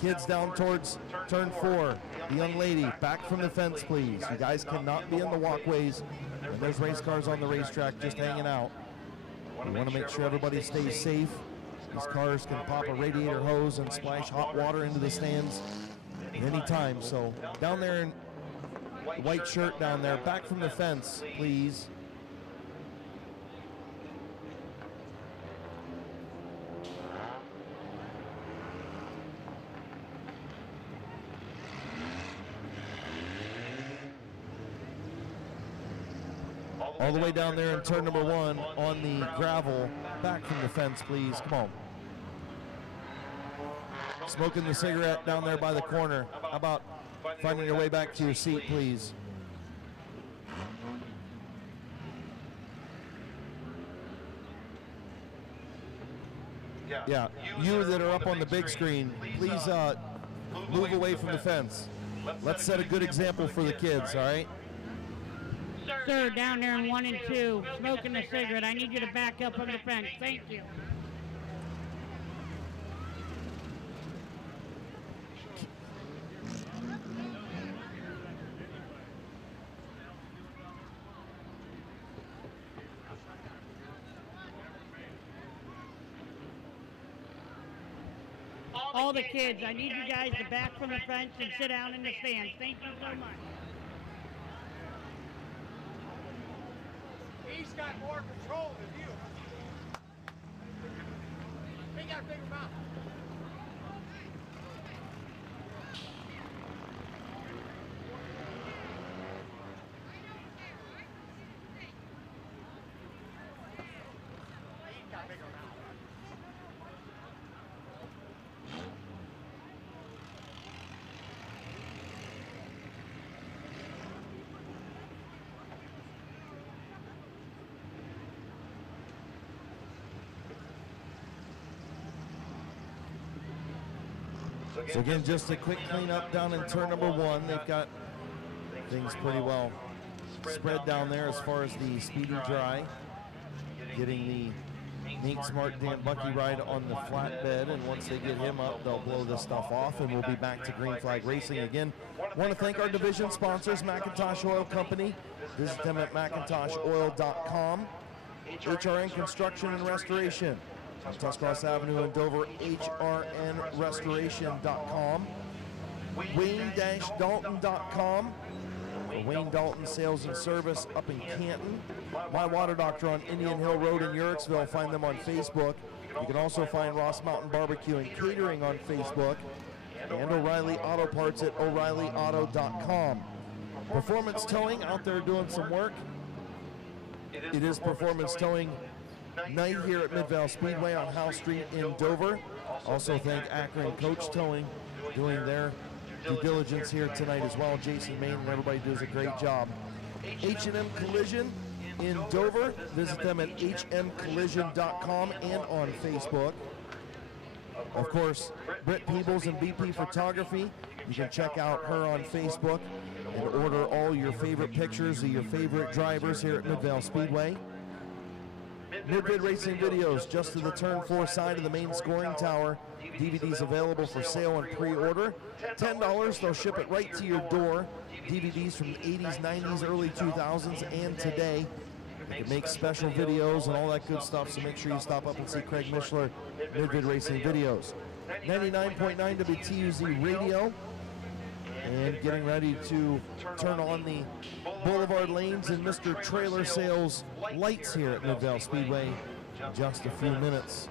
Kids down towards turn 4. The young lady, back from the fence, please. You guys cannot be in the walkways. And there's race cars on the racetrack just hanging out. We want to make sure everybody stays safe. These cars can pop a radiator hose and splash hot water into the stands anytime. So down there in white shirt down there, back from the fence, please. All the way down there in turn number 1 on the gravel. Back from the fence, please. Come on. Smoking the cigarette down there by the corner. How about finding your way back to your seat, please? Yeah, you that are up on the big screen, please move away from the fence. Let's set a good example for the kids, all right? Sir, down there in 1 and 2, smoking a cigarette. I need you to back up on the fence. Thank you. All the kids, I need you guys to back from the fence and sit down in the stands. Thank you so much. He's got more control than you. He got a bigger mouth. He's got a bigger mouth. So again, just a quick cleanup down in turn number 1. They've got things pretty well spread down there as far as the Speedy Dry. Getting the Nate Smart, Dan Bucky ride on the flatbed, and once they get him up, they'll blow this stuff off, and we'll be back to Green Flag Racing again. Want to thank our division sponsors, McIntosh Oil Company. Visit them at McIntoshoil.com. HRN Construction and Restoration on Tuscarawas Avenue in Dover, HRNRestoration.com. Wayne-Dalton.com. Wayne Dalton Sales and Service up in Canton. My Water Doctor on Indian Hill Road in Uricksville. Find them on Facebook. You can also find Ross Mountain Barbecue and Catering on Facebook. And O'Reilly Auto Parts at O'ReillyAuto.com. Performance Towing out there doing some work. It is Performance Towing night here at Midvale Speedway on House Street in Dover. Also thank Akron Coach Towing doing their due diligence here tonight as well. Jason Main and everybody does a great job. H&M Collision in Dover. Visit them at hmcollision.com and on Facebook. Of course, Britt Peebles and BP Photography. You can check out her on Facebook and order all your favorite pictures of your favorite drivers here at Midvale Speedway. Mid-Vid Racing Videos, just to the turn 4 side of the main scoring tower. DVDs available for sale and pre-order. $10, they'll ship it right to your door. DVDs from the 80s, 90s, early 2000s, and today. They can make special videos and all that good stuff, so make sure you stop up and see Craig Mishler, Mid-Vid Racing Videos. 99.9 WTUZ Radio. And getting ready to turn on the Boulevard Lanes and Mr. Trailer Sales lights here at Midvale Speedway in just a few minutes.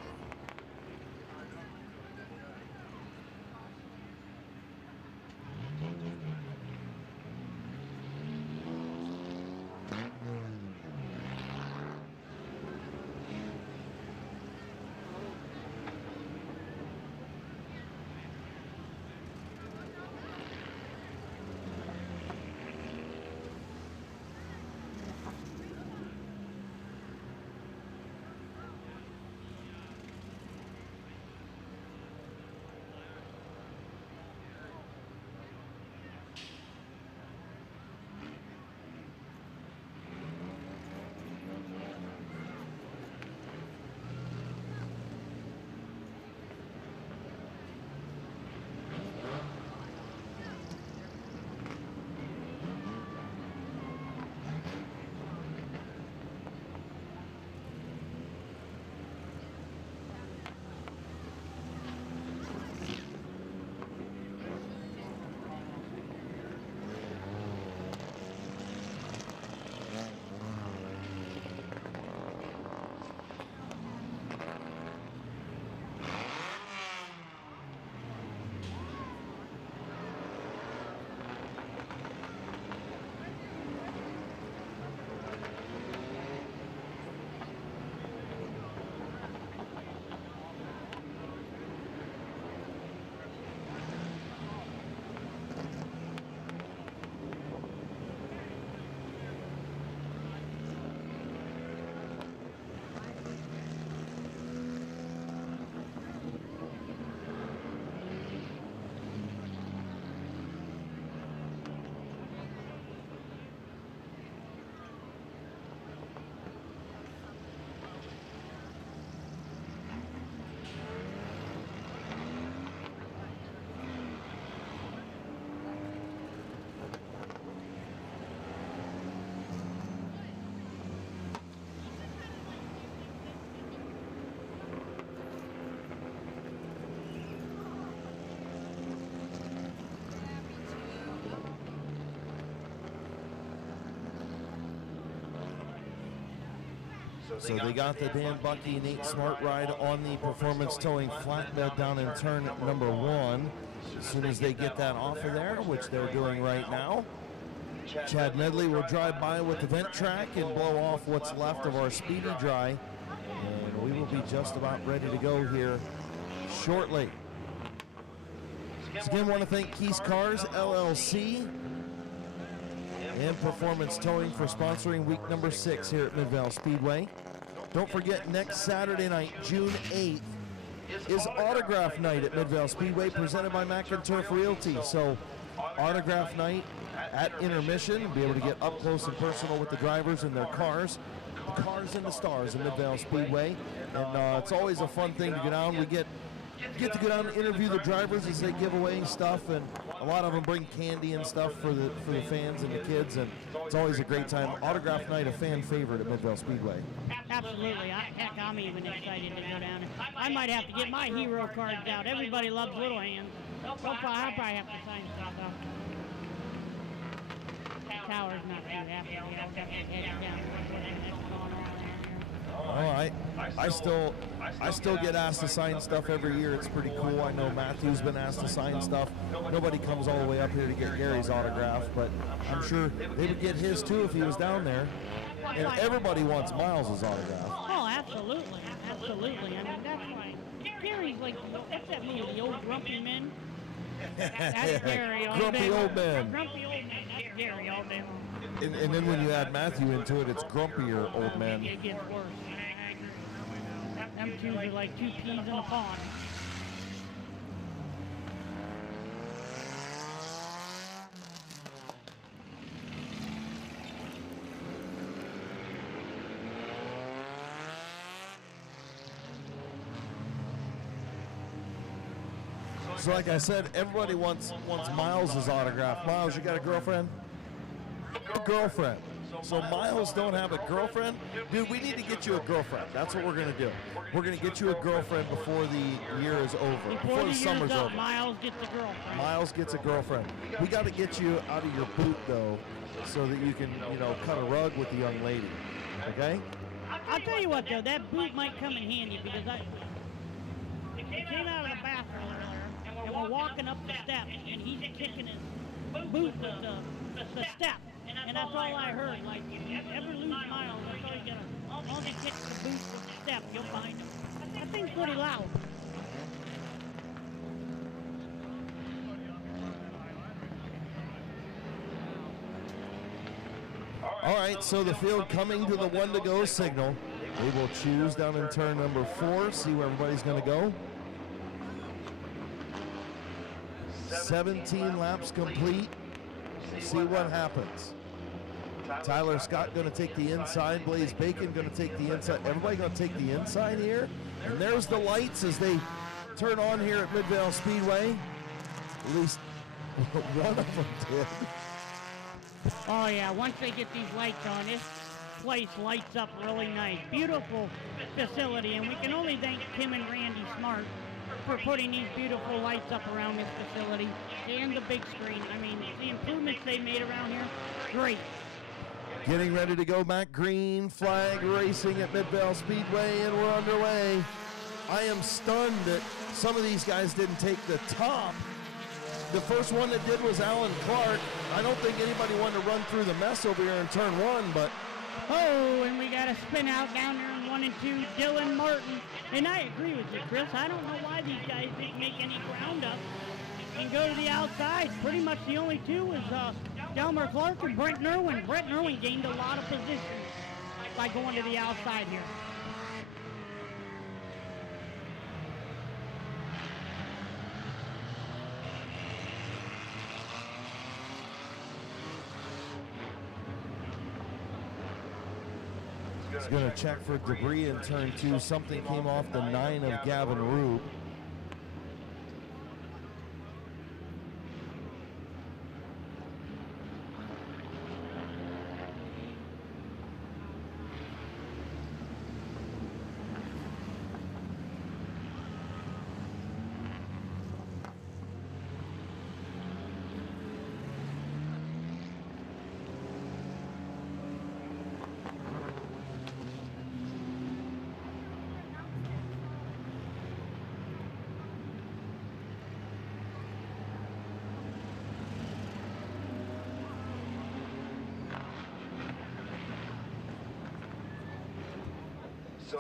So they got the Dan Bucky, Nate Smart ride on the Performance Towing flatbed down in turn number 1. As soon as they get that off of there, which they're doing right now, Chad Medley will drive by with the vent track and blow off what's left of our Speedy Dry. And we will be just about ready to go here shortly. So again, want to thank Keys Cars, LLC, and Performance Towing for sponsoring week number 6 here at Midvale Speedway. Don't forget, next Saturday night, June 8th, is Autograph Night at Midvale Speedway, presented by McInturf Realty. So, Autograph Night at intermission, be able to get up close and personal with the drivers and their cars. The cars and the stars in Midvale Speedway. And it's always a fun thing to go down. We get to go down and interview the drivers as they give away stuff, and a lot of them bring candy and stuff for the fans and the kids, and it's always a great time. Autograph night, a fan favorite at Midvale Speedway. Absolutely. Heck, I'm even excited to go down. I might have to get my hero cards out. Everybody loves Little Hands. I'll probably have to sign stuff out. Tower's not too happy. I'll definitely head down. I still get asked to sign stuff every year. It's pretty cool. I know Matthew's been asked to sign stuff. Nobody comes all the way up here to get Gary's autograph, but I'm sure they would get his too if he was down there. And everybody wants Miles's autograph. Oh, absolutely. Absolutely. I mean, that's why Gary's like, what's that movie, The Old Grumpy Men? That's Gary all Grumpy day old man. Grumpy old man. That's Gary all day long. And then when you add Matthew into it, it's grumpier old man. It gets worse. Them two are like two peas in a pond. So like I said, everybody wants Miles's autograph. Miles, you got a girlfriend? A girlfriend. So Miles don't have a girlfriend? Dude, we need to get you a girlfriend. That's what we're going to do. We're going to get you a girlfriend before the year is over. Before the summer's year's up, over. Miles gets a girlfriend. Miles gets a girlfriend. We got to get you out of your boot, though, so that you can, cut a rug with the young lady. Okay? I'll tell you what, though, that boot might come in handy because I came out of the bathroom earlier, and we're walking up the steps, and he's kicking his boot with the step. And that's all I heard. Like, if you ever lose Miles, that's all you gotta, only kick the boot with the step, you'll find him. That thing's pretty loud. All right, so the field coming to the 1 to go signal. They will choose down in turn number 4, see where everybody's going to go. 17 laps complete. See what happens. Tyler Scott going to take the inside. Blaze Bacon going to take the inside. Everybody going to take the inside here. And there's the lights as they turn on here at Midvale Speedway. At least one of them did. Oh yeah, once they get these lights on, this place lights up really nice. Beautiful facility, and we can only thank Tim and Randy Smart for putting these beautiful lights up around this facility and the big screen. I mean, the improvements they made around here, great. Getting ready to go, Matt Green, flag racing at Midvale Speedway, and we're underway. I am stunned that some of these guys didn't take the top. The first one that did was Alan Clark. I don't think anybody wanted to run through the mess over here in turn 1, but... Oh, and we got a spin out down there in 1 and 2, Dylan Martin. And I agree with you, Chris. I don't know why these guys didn't make any ground up and go to the outside. Pretty much the only two was Delmer Clark and Brent Nerwin. Brent Nerwin gained a lot of position by going to the outside here. He's going to check for debris in turn 2. Something came off the 9 of Gavin Rube.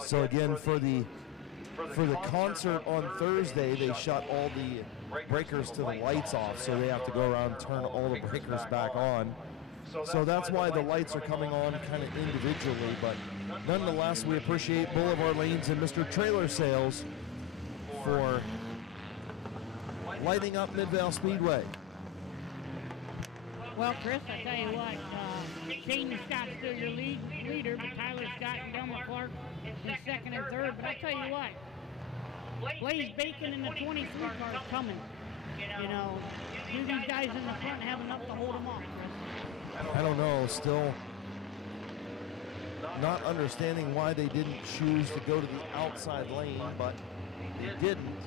So again, for the concert on Thursday, they shut all the breakers to the lights off, so they have to go around and turn all the breakers back on. So that's why the lights are coming on kind of individually, but nonetheless, we appreciate Boulevard Lanes and Mr. Trailer Sales for lighting up Midvale Speedway. Well, Chris, I tell you what, Caden Scott's still your leader, but Tyler Scott and Delma Clark in second and third. But I tell you what, Blaze Bacon in the 23 car is coming. You know, do these guys in the front have enough to hold them off, Chris? I don't know. Still not understanding why they didn't choose to go to the outside lane, but they didn't.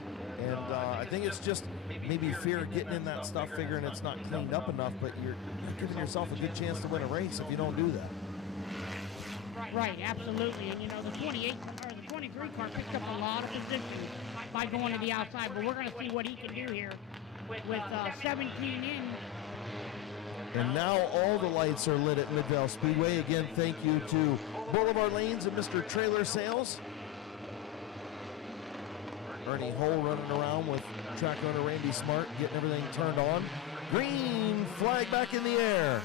And I think it's just maybe fear of getting in that stuff, figuring it's not cleaned up enough, but you're giving yourself a good chance to win a race if you don't do that. Right, absolutely. And, you know, the 28 or the 23 car picked up a lot of positions by going to the outside, but we're going to see what he can do here with 17 in. And now all the lights are lit at Midvale Speedway. Again, thank you to Boulevard Lanes and Mr. Trailer Sales. Ernie Hull running around with track owner Randy Smart, getting everything turned on. Green flag back in the air.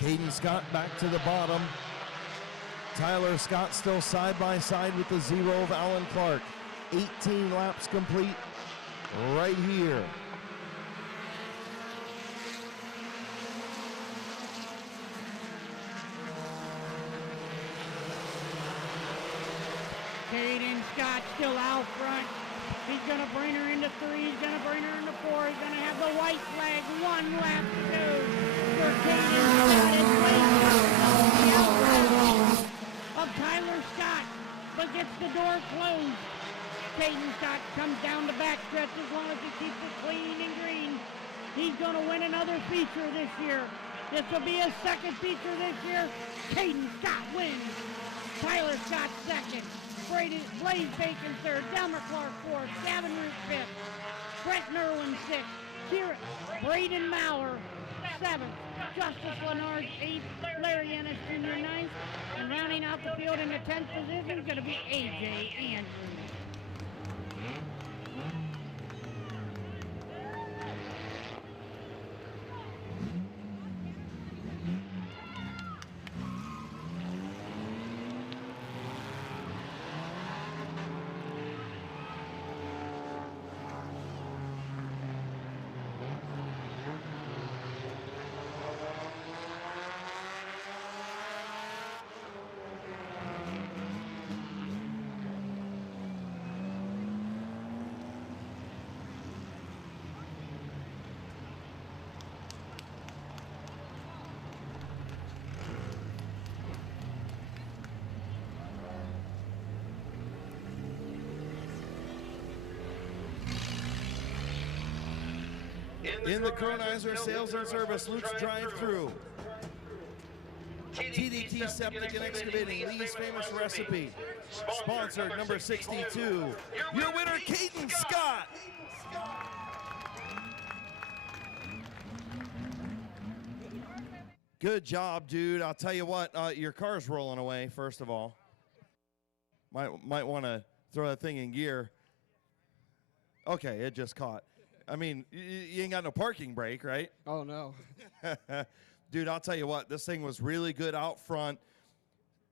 Caden Scott back to the bottom. Tyler Scott still side by side with the 0 of Alan Clark. 18 laps complete right here. Caden Scott still out front. He's going to bring her into 3. He's going to bring her into 4. He's going to have the white flag. 1 lap to go for Caden Scott. And the outside of Tyler Scott, but gets the door closed. Caden Scott comes down the backstretch as long as he keeps it clean and green. He's going to win another feature this year. This will be his second feature this year. Caden Scott wins. Tyler Scott second. Blaze Bacon third, Delmer Clark fourth, Gavin Root fifth, Brett Nerwin sixth, Braden Maurer seventh, Justice Lennard eighth, Larry Ennis Jr. ninth, and rounding out the field in the 10th position is going to be AJ Andrews. In the Chronizer Sales and Service Luke's drive-through. TDT Septic and Excavating, Lee's Famous Recipe. Sponsored number 62. Your winner, Caden Scott. Good job, dude. I'll tell you what, your car's rolling away, first of all. Might want to throw that thing in gear. Okay, it just caught. I mean, you ain't got no parking brake, right? Oh, no. Dude, I'll tell you what, this thing was really good out front.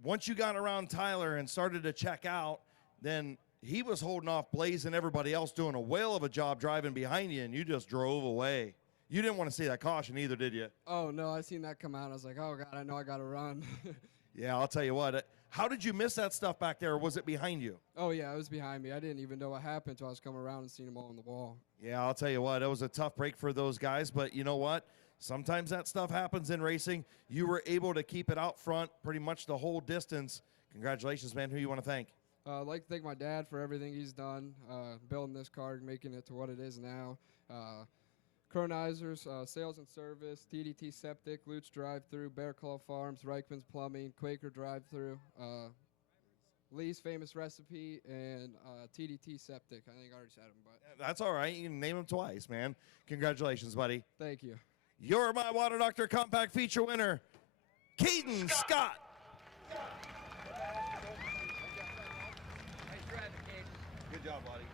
Once you got around Tyler and started to check out, then he was holding off Blaze and everybody else doing a whale of a job driving behind you, and you just drove away. You didn't want to see that caution either, did you? Oh, no, I seen that come out. I was like, oh, God, I know I got to run. Yeah, I'll tell you what. How did you miss that stuff back there, or was it behind you? Oh, yeah, it was behind me. I didn't even know what happened until I was coming around and seeing them all on the wall. Yeah, I'll tell you what. It was a tough break for those guys, but you know what? Sometimes that stuff happens in racing. You were able to keep it out front pretty much the whole distance. Congratulations, man. Who you want to thank? I'd like to thank my dad for everything he's done, building this car, making it to what it is now. Chronizers, Sales and Service, TDT Septic, Lutz Drive-Thru, Bear Claw Farms, Reichman's Plumbing, Quaker Drive-Thru, Lee's Famous Recipe, and TDT Septic. I think I already said them, but That's all right. You can name them twice, man. Congratulations, buddy. thank you. You're my Water Doctor Compact Feature winner, Caden Scott. Good job, buddy.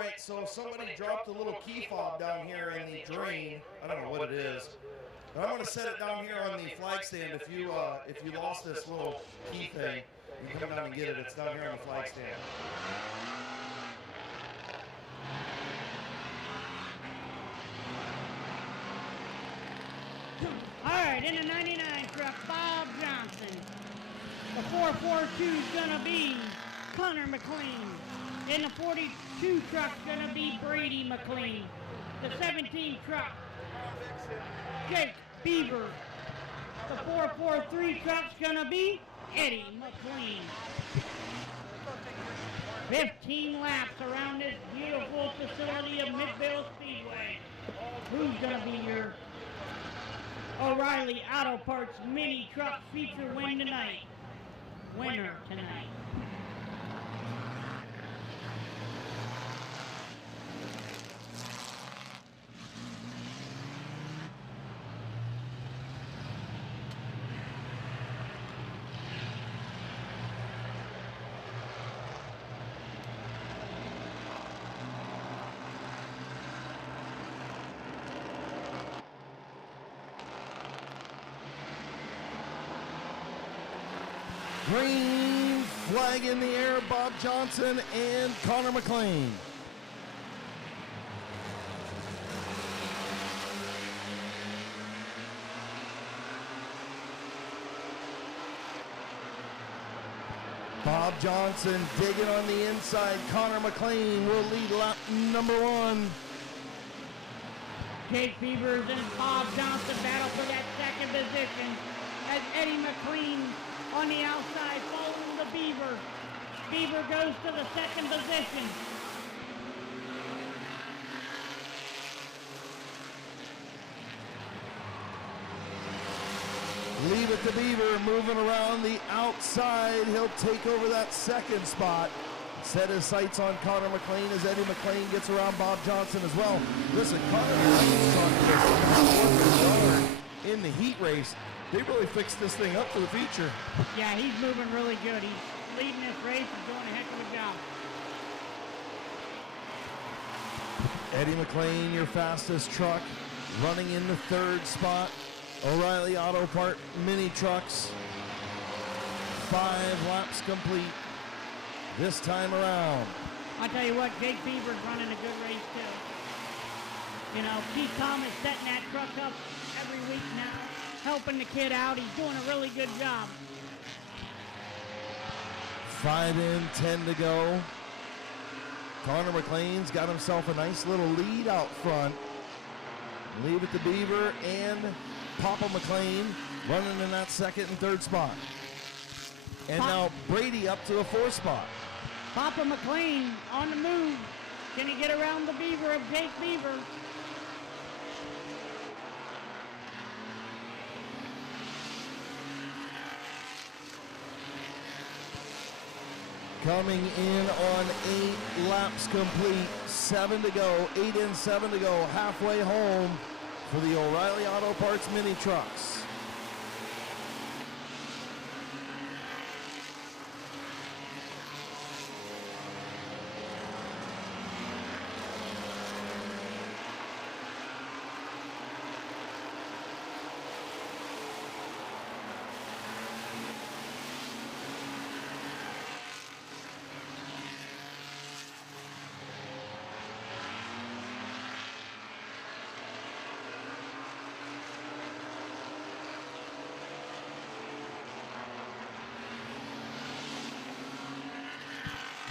right, so somebody dropped a little key fob down here in the drain. I don't know what it is. But I'm going to set it down here on the flag stand. If you lost this little key thing, you can come down and get it. It's down here on the flag stand. All right, in the 99 truck, Bob Johnson. The 442 is going to be Connor McLean. In the 42 truck is going to be Brady McLean. The 17 truck, Jake Beaver. The 443 truck's going to be Eddie McLean. 15 laps around this beautiful facility of Midvale Speedway. Who's going to be your O'Reilly Auto Parts mini truck feature winner tonight? Green flag in the air, Bob Johnson and Connor McLean. Bob Johnson digging on the inside. Connor McLean will lead lap number 1. Jake Beavers and Bob Johnson battle for that second position as Eddie McLean on the outside following the Beaver. Beaver goes to the second position. Leave it to Beaver, moving around the outside. He'll take over that second spot. Set his sights on Connor McLean as Eddie McLean gets around Bob Johnson as well. Listen, Connor McLean's trying to in the heat race. They really fixed this thing up for the future. Yeah, he's moving really good. He's leading this race and doing a heck of a job. Eddie McLean, your fastest truck, running in the third spot. O'Reilly Auto Part mini trucks. 5 laps complete this time around. I tell you what, Jake Beaver's running a good race too. You know, Keith Thomas setting that truck up every week now, helping the kid out. He's doing a really good job. 5 in, 10 to go. Connor McLean's got himself a nice little lead out front. Leave it to Beaver and Papa McLean running in that second and third spot. And now Brady up to the 4th spot. Papa McLean on the move. Can he get around the Beaver of Jake Beaver? Coming in on 8 laps complete, 7 to go, 8 in, 7 to go, halfway home for the O'Reilly Auto Parts mini trucks.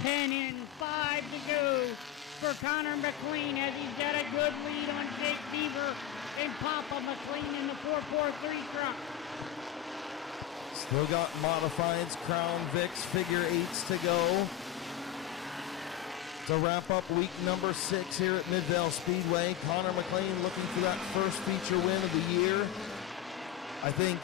Ten in, 5 to go for Connor McLean as he's got a good lead on Jake Beaver and Papa McLean in the 443 truck. Still got modifieds, Crown Vics, figure 8s to go. To wrap up week number 6 here at Midvale Speedway. Connor McLean looking for that first feature win of the year. I think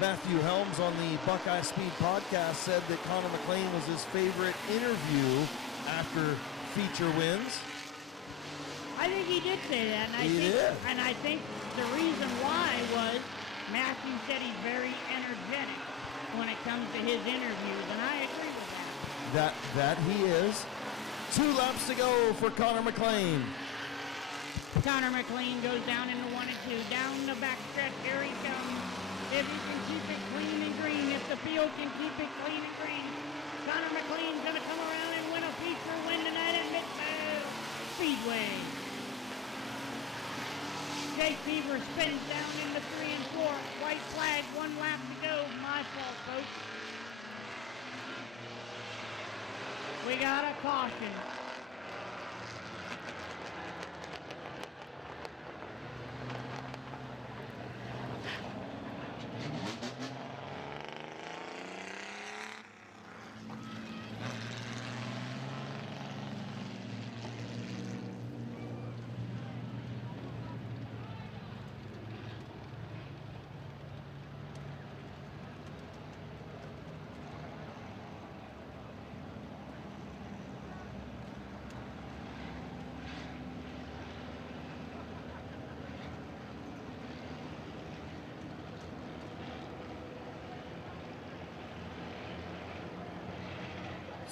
Matthew Helms on the Buckeye Speed podcast said that Connor McLean was his favorite interview after feature wins. I think he did say that, and I think the reason why was Matthew said he's very energetic when it comes to his interviews, and I agree with that. That he is. 2 laps to go for Connor McLean. Connor McLean goes down into 1 and 2. Down the backstretch, here he comes. If he can keep it clean and green, if the field can keep it clean and green, Connor McLean's going to come around and win a feature win tonight at Midvale Speedway. Jake Beaver spins down into 3 and 4. White flag, 1 lap to go. My fault, folks. We got a caution.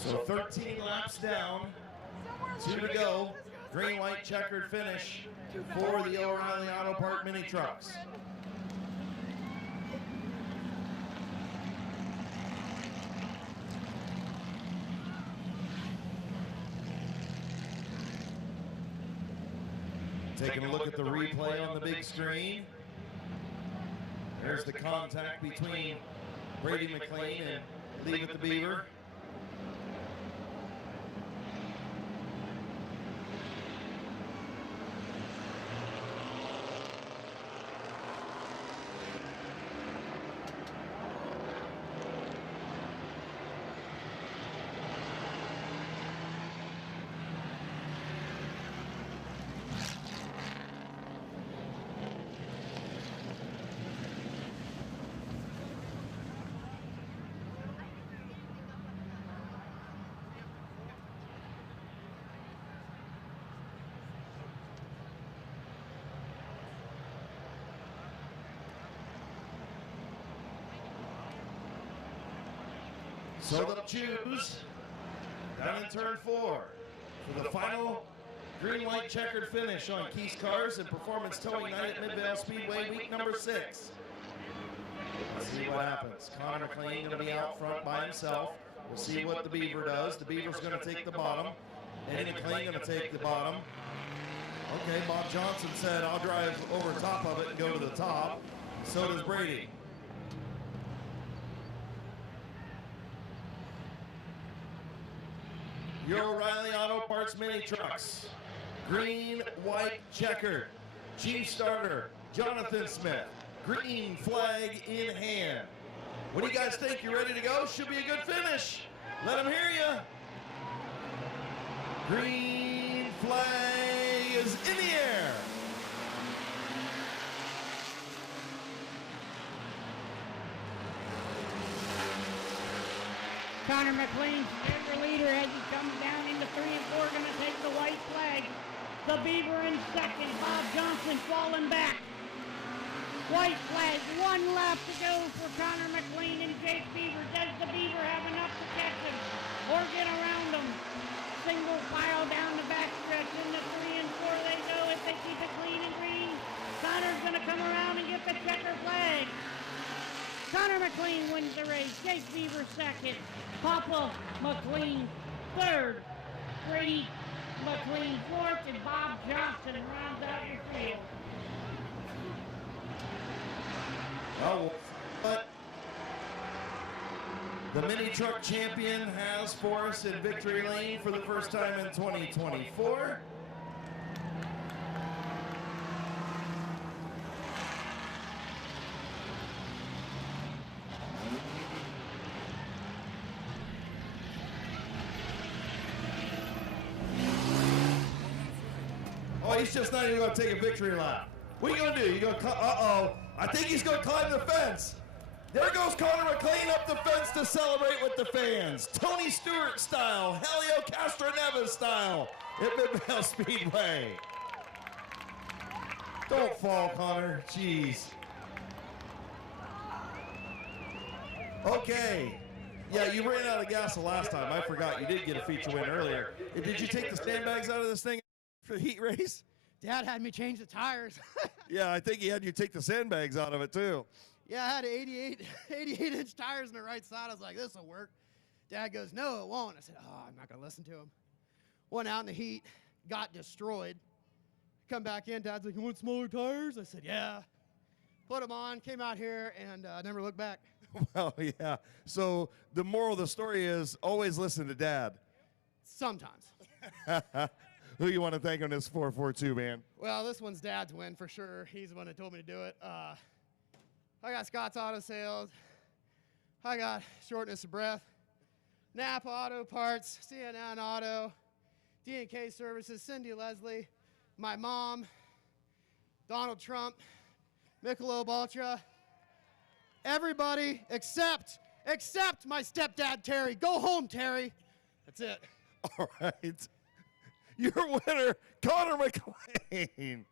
So 13 laps down, 2 to go. Green, white, checkered finish for the O'Reilly Auto Part mini trucks. Taking a look at the replay on the big screen. There's the contact between Brady McLean and Leave It the Beaver. So they'll choose down in turn 4 for the final green, white, checkered finish on Keith's Cars and Performance Towing Night at Midvale Speedway, week number 6. Let's see what happens. Connor McLean going to be out front by himself. We'll see what the Beaver does. The Beaver's going to take the bottom. Eddie McLean going to take the bottom. Okay, Bob Johnson said, I'll drive over top of it and go to the top. So does Brady. Your O'Reilly Auto Parts mini trucks. Green, white, checkered. Chief starter, Jonathan Smith. Green flag in hand. What do you guys think? You ready to go? Should be a good finish. Let them hear you. Green flag is in the air. Connor McLean's ever leader as he comes down into 3 and 4, going to take the white flag. The Beaver in second. Bob Johnson falling back. White flag, 1 lap to go for Connor McLean and Jake Beaver. Does the Beaver have enough to catch him or get around him? Single file down the backstretch. Into 3 and 4 they go if they keep it clean and green. Connor's going to come around and get the checker flag. Connor McLean wins the race. Jake Beaver second. Papa McLean third. Brady McLean fourth. And Bob Johnson rounds out your field. Oh, but the mini truck champion has for us in victory lane for the first time in 2024. Oh, he's just not even going to take a victory lap. What are you going to do? You going to uh-oh. I think he's going to climb the fence. There goes Connor McLean up the fence to celebrate with the fans. Tony Stewart style, Helio Castroneves style at Midvale Speedway. Don't fall, Connor. Jeez. Okay. Yeah, you ran out of gas the last time. I forgot. You did get a feature win earlier. Did you take the sandbags out of this thing for the heat race? Dad had me change the tires. Yeah, I think he had you take the sandbags out of it, too. Yeah, I had 88-inch tires on the right side. I was like, this will work. Dad goes, no, it won't. I said, oh, I'm not going to listen to him. Went out in the heat, got destroyed. Come back in, Dad's like, you want smaller tires? I said, yeah. Put them on, came out here, and never looked back. Well, yeah. So the moral of the story is always listen to Dad. Sometimes. Who you want to thank on this 442, man? Well, this one's Dad's win for sure. He's the one that told me to do it. I got Scott's Auto Sales. I got Shortness of Breath. Napa Auto Parts, CNN Auto, D&K Services, Cindy Leslie, my mom, Donald Trump, Michelob Ultra. Everybody except my stepdad, Terry. Go home, Terry. That's it. All right. Your winner, Connor McLean.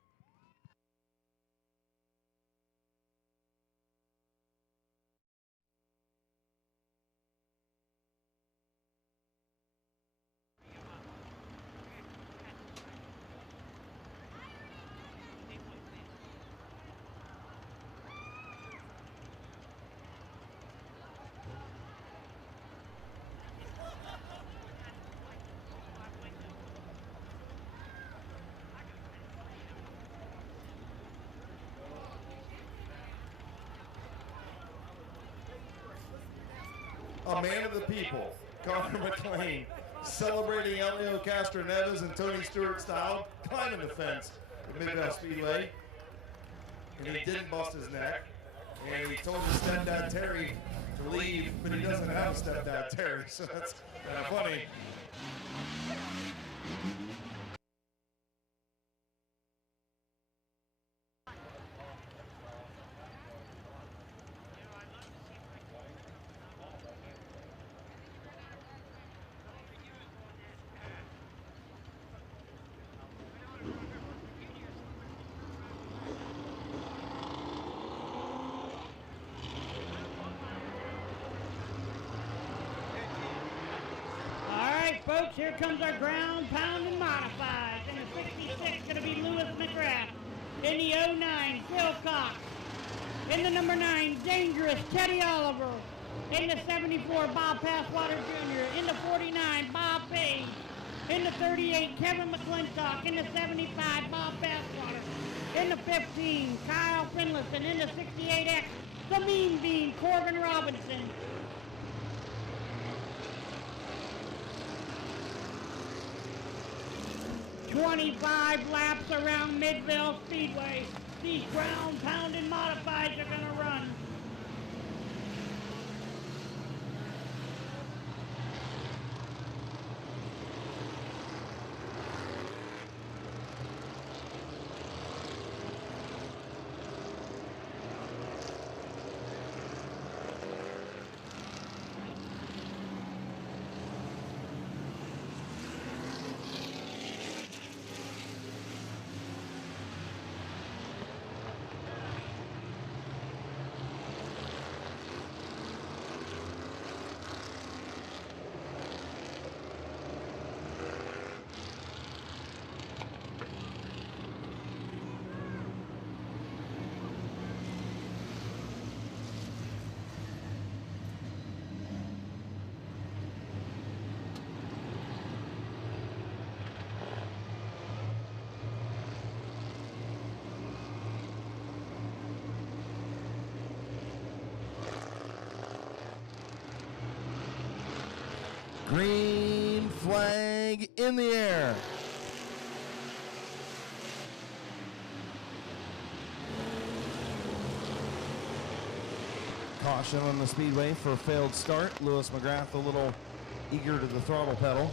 A man of the people, Connor McLean, celebrating Elio Castroneves and Tony Stewart style, climbing the fence at Midvale Speedway. And he didn't bust his neck. And he told his stepdad Terry to leave, but he doesn't have a stepdad Terry, so that's kind of funny. Folks, here comes our ground pounding modifieds. In the 66, going to be Lewis McGrath. In the 09, Phil Cox. In the number 9, Dangerous Teddy Oliver. In the 74, Bob Passwater Jr. In the 49, Bob Page. In the 38, Kevin McClintock. In the 75, Bob Passwater. In the 15, Kyle Finlayson. In the 68X, the Mean Bean, Corbin Robinson. 25 laps around Midvale Speedway. These ground pounding modifieds are going to run. Green flag in the air. Caution on the speedway for a failed start. Lewis McGrath a little eager to the throttle pedal.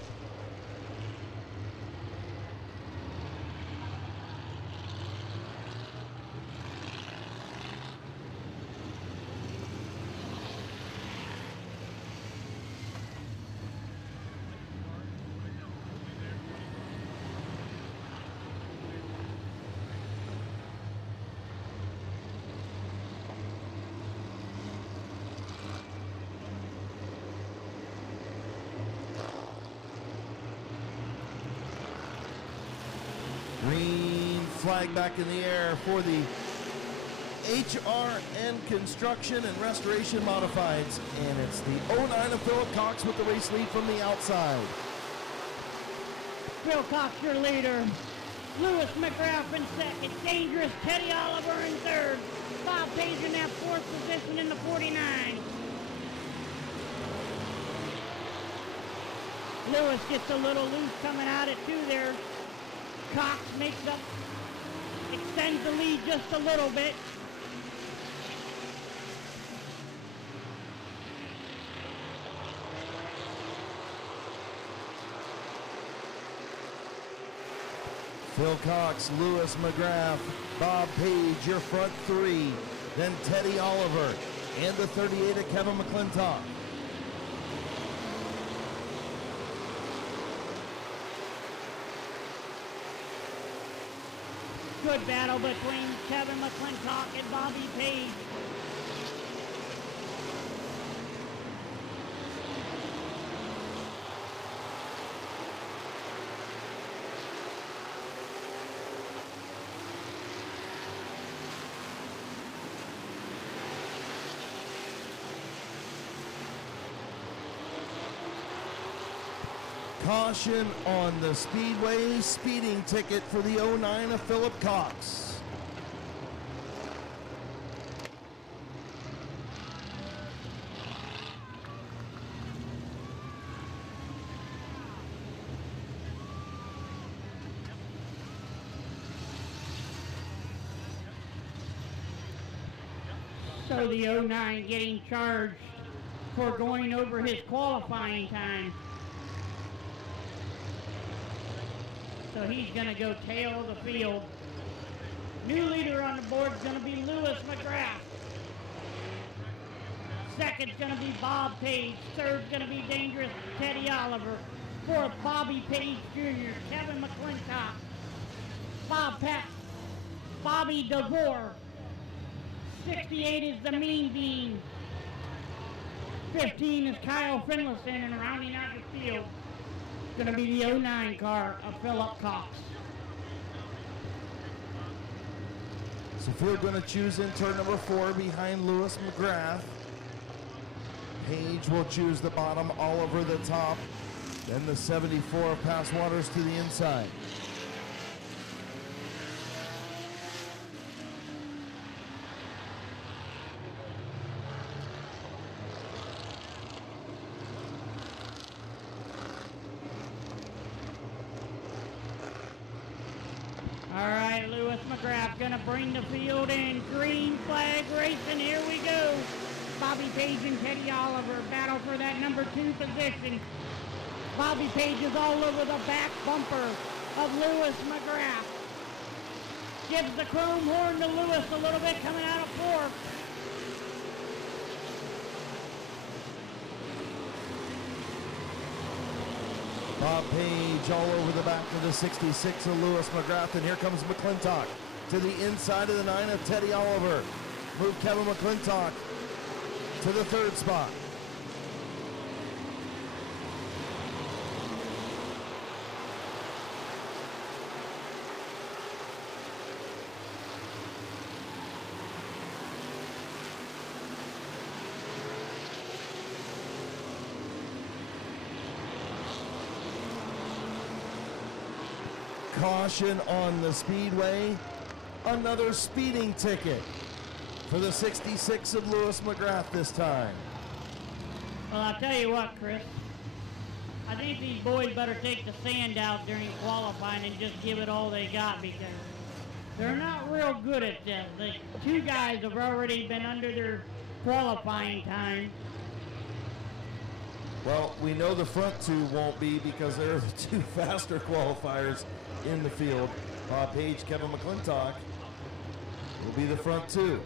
flag back in the air for the HRN Construction and Restoration Modifieds. And it's the 09 of Philip Cox with the race lead from the outside. Phil Cox, your leader. Lewis McGrath in second. Dangerous Teddy Oliver in third. Bob Page in that fourth position in the 49. Lewis gets a little loose coming out at two there. Cox makes up, extends the lead just a little bit. Phil Cox, Lewis McGrath, Bob Page, your front three. Then Teddy Oliver and the 38 of Kevin McClintock. Good battle between Kevin McClintock and Bobby Page. Caution on the Speedway, speeding ticket for the 09 of Philip Cox. So the 09 getting charged for going over his qualifying time. So he's going to go tail of the field. New leader on the board is going to be Lewis McGrath. Second's going to be Bob Page. Third's going to be Dangerous Teddy Oliver. Fourth, Bobby Page Jr., Kevin McClintock, Bobby DeVore. 68 is the Mean Bean. 15 is Kyle Finlayson, and rounding out the field going to be the 09 car of Philip Cox. So Field going to choose in turn number 4 behind Lewis McGrath. Page will choose the bottom, Oliver the top. Then the 74 of Pass Waters to the inside. All right, Lewis McGrath gonna bring the field in. Green flag racing, here we go. Bobby Page and Teddy Oliver battle for that number 2 position. Bobby Page is all over the back bumper of Lewis McGrath. Gives the chrome horn to Lewis a little bit coming out of 4th. Bob Page all over the back of the 66 of Lewis McGrath, and here comes McClintock to the inside of the 9 of Teddy Oliver. Move Kevin McClintock to the 3rd spot. Caution on the Speedway. Another speeding ticket for the 66 of Lewis McGrath this time. Well, I'll tell you what, Chris. I think these boys better take the sand out during qualifying and just give it all they got, because they're not real good at this. The 2 guys have already been under their qualifying time. Well, we know the front 2 won't be because they're the 2 faster qualifiers in the field. Bob Page, Kevin McClintock will be the front 2.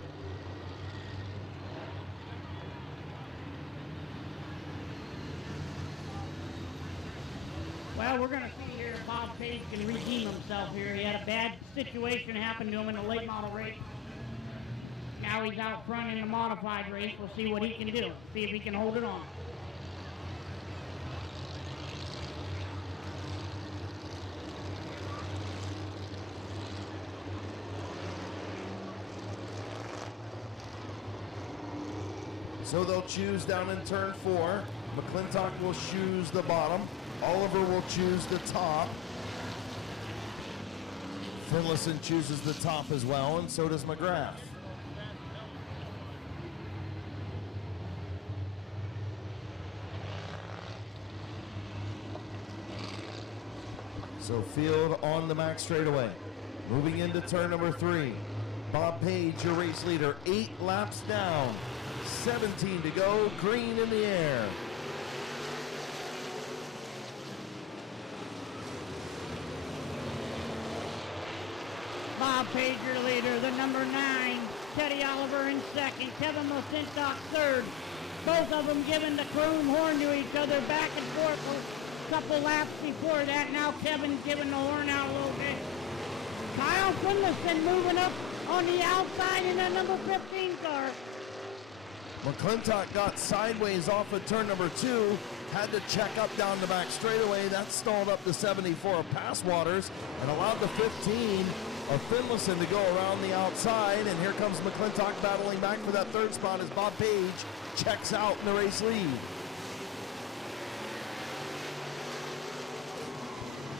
Well, we're going to see here if Bob Page can redeem himself here. He had a bad situation happen to him in the late model race. Now he's out front in the modified race. We'll see what he can do. See if he can hold it on. So they'll choose down in turn 4. McClintock will choose the bottom. Oliver will choose the top. Finlayson chooses the top as well, and so does McGrath. So field on the max straightaway. Moving into turn number 3. Bob Page, your race leader, 8 laps down. 17 to go, green in the air. Bob Page, your leader, the number 9. Teddy Oliver in second. Kevin McClintock third. Both of them giving the chrome horn to each other back and forth for a couple laps before that. Now Kevin's giving the horn out a little bit. Kyle Finlayson moving up on the outside in that number 15 car. McClintock got sideways off of turn number 2, had to check up down the back straightaway. That stalled up the 74 of Passwaters and allowed the 15 of Finlayson to go around the outside. And here comes McClintock battling back for that third spot as Bob Page checks out in the race lead.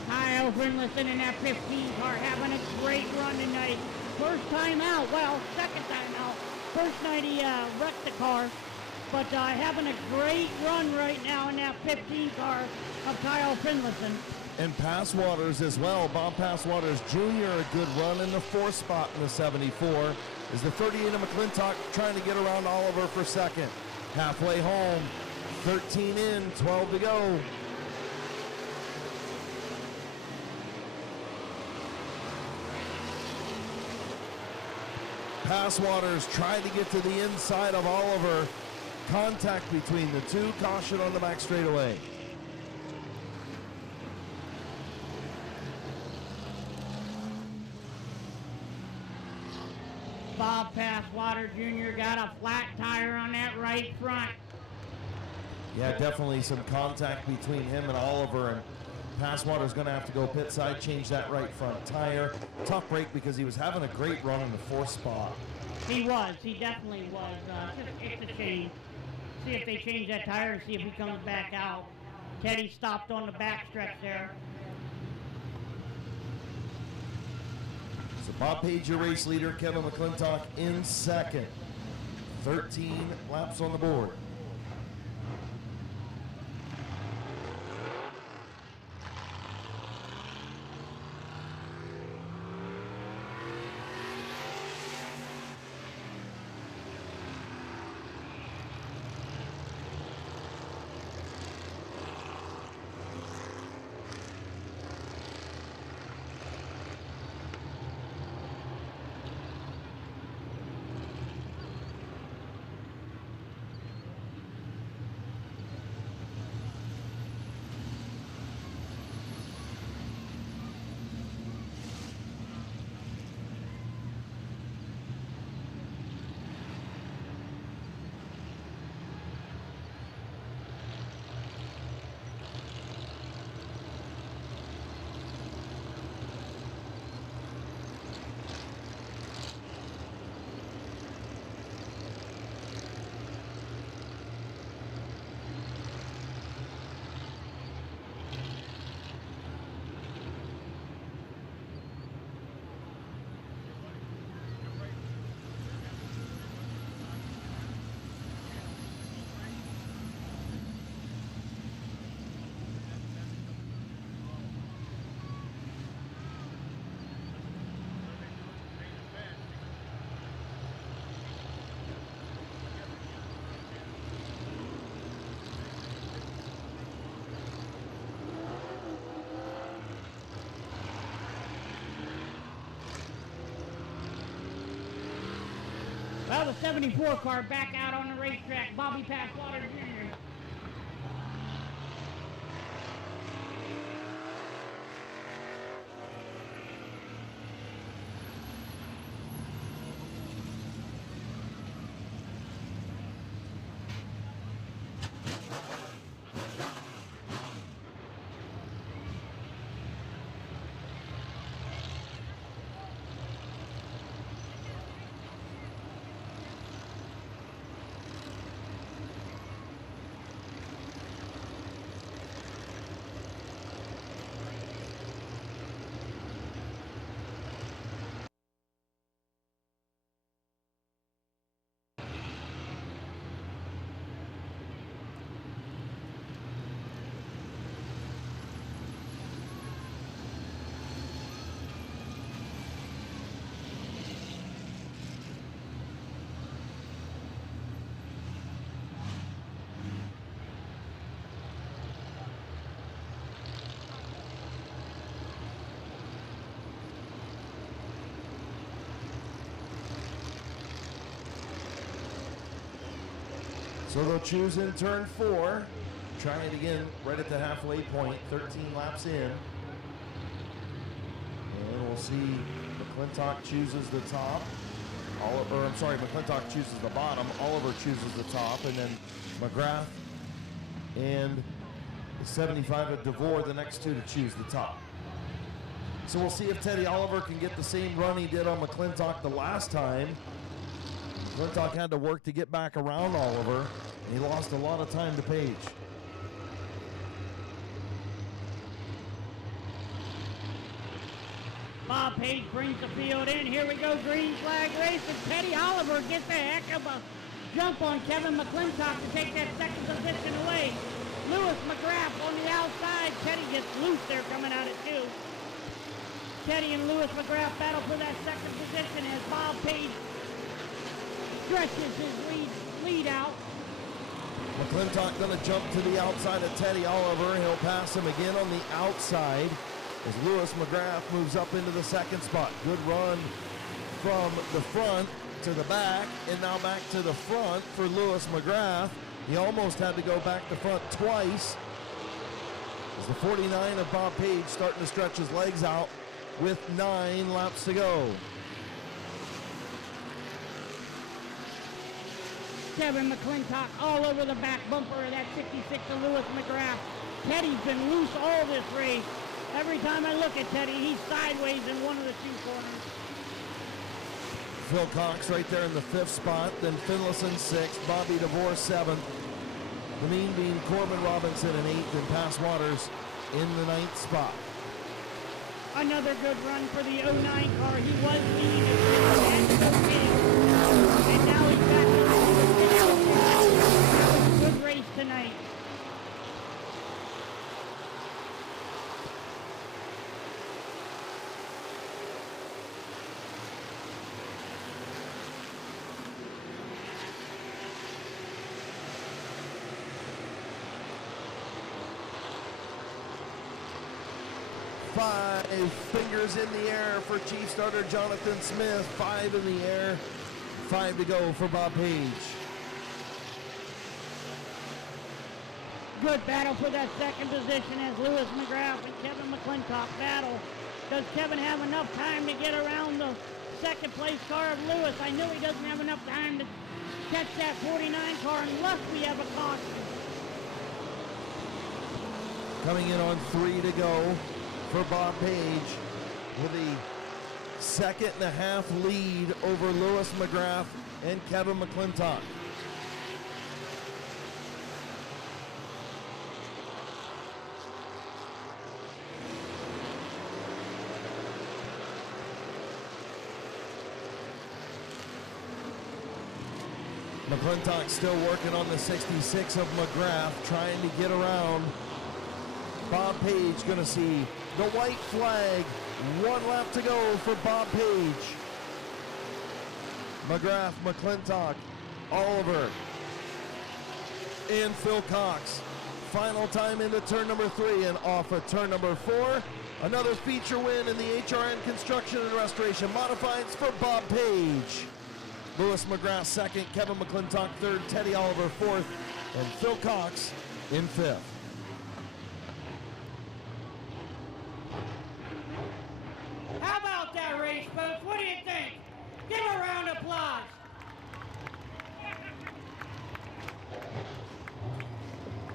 Kyle Finlayson in that 15 car having a great run tonight. First time out, well, second time out. First night he wrecked the car, but having a great run right now in that 15 car of Kyle Finlayson. And Passwaters as well. Bob Passwaters Jr. a good run in the 4th spot in the 74 is the 38 of McClintock trying to get around Oliver for second. Halfway home, 13 in, 12 to go. Passwaters trying to get to the inside of Oliver. Contact between the two. Caution on the back straightaway. Bob Passwater Jr. got a flat tire on that right front. Yeah, definitely some contact between him and Oliver, and Passwater's going to have to go pit side, change that right front tire. Tough break because he was having a great run in the 4th spot. He was. He definitely was. It's a shame. See if they change that tire and see if he comes back out. Teddy stopped on the backstretch there. So Bob Page, your race leader, Kevin McClintock in second. 13 laps on the board. Well, the 74 car back out on the racetrack. Bobby Passwater Jr. So they'll choose in turn 4. Try it again right at the halfway point, 13 laps in. And we'll see McClintock chooses the top. McClintock chooses the bottom. Oliver chooses the top. And then McGrath and the 75 of DeVore, the next two to choose the top. So we'll see if Teddy Oliver can get the same run he did on McClintock the last time. McClintock had to work to get back around Oliver, and he lost a lot of time to Page. Bob Page brings the field in. Here we go, green flag race, and Teddy Oliver gets a heck of a jump on Kevin McClintock to take that second position away. Lewis McGrath on the outside. Teddy gets loose there coming out at 2. Teddy and Lewis McGrath battle for that second position as Bob Page stretches his lead out. McClintock going to jump to the outside of Teddy Oliver. He'll pass him again on the outside as Lewis McGrath moves up into the second spot. Good run from the front to the back, and now back to the front for Lewis McGrath. He almost had to go back to front twice as the 49 of Bob Page starting to stretch his legs out with 9 laps to go. Kevin McClintock all over the back bumper of that 66 of Lewis McGrath. Teddy's been loose all this race. Every time I look at Teddy, he's sideways in one of the 2 corners. Phil Cox right there in the 5th spot, then Finlayson 6th, Bobby DeVore 7th, the mean being Corbin Robinson in 8th, and Pass Waters in the 9th spot. Another good run for the 09 car. He was leading and now he's back in the good race tonight. Five fingers in the air for Chief Starter Jonathan Smith. 5 in the air. 5 to go for Bob Page. Good battle for that second position as Lewis McGrath and Kevin McClintock battle. Does Kevin have enough time to get around the second place car of Lewis? I know he doesn't have enough time to catch that 49 car unless we have a caution. Coming in on 3 to go for Bob Page with a 2.5 lead over Lewis McGrath and Kevin McClintock. McClintock still working on the 66 of McGrath, trying to get around. Bob Page gonna see the white flag. 1 lap to go for Bob Page. McGrath, McClintock, Oliver, and Phil Cox. Final time into turn number 3 and off of turn number 4. Another feature win in the HRN Construction and Restoration Modifieds for Bob Page. Lewis McGrath 2nd, Kevin McClintock 3rd, Teddy Oliver 4th, and Phil Cox in 5th. How about that race, folks? What do you think? Give a round of applause.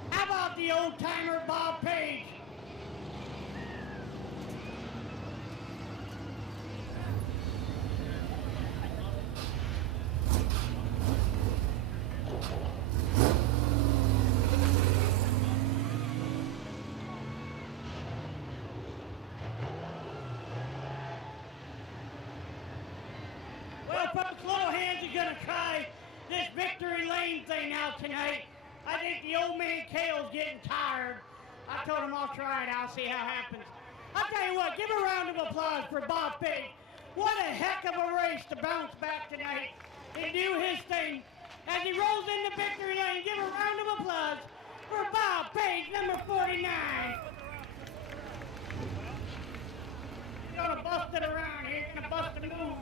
How about the old-timer Bob Page? Well, folks, little hands are gonna try this victory lane thing out tonight. I think the old man Kale's getting tired. I told him I'll try it. I'll see how it happens. I'll tell you what, give a round of applause for Bob Page. What a heck of a race to bounce back tonight and do his thing. As he rolls into victory lane, give a round of applause for Bob Page, number 49. You're gonna bust it around here. You're gonna bust a move.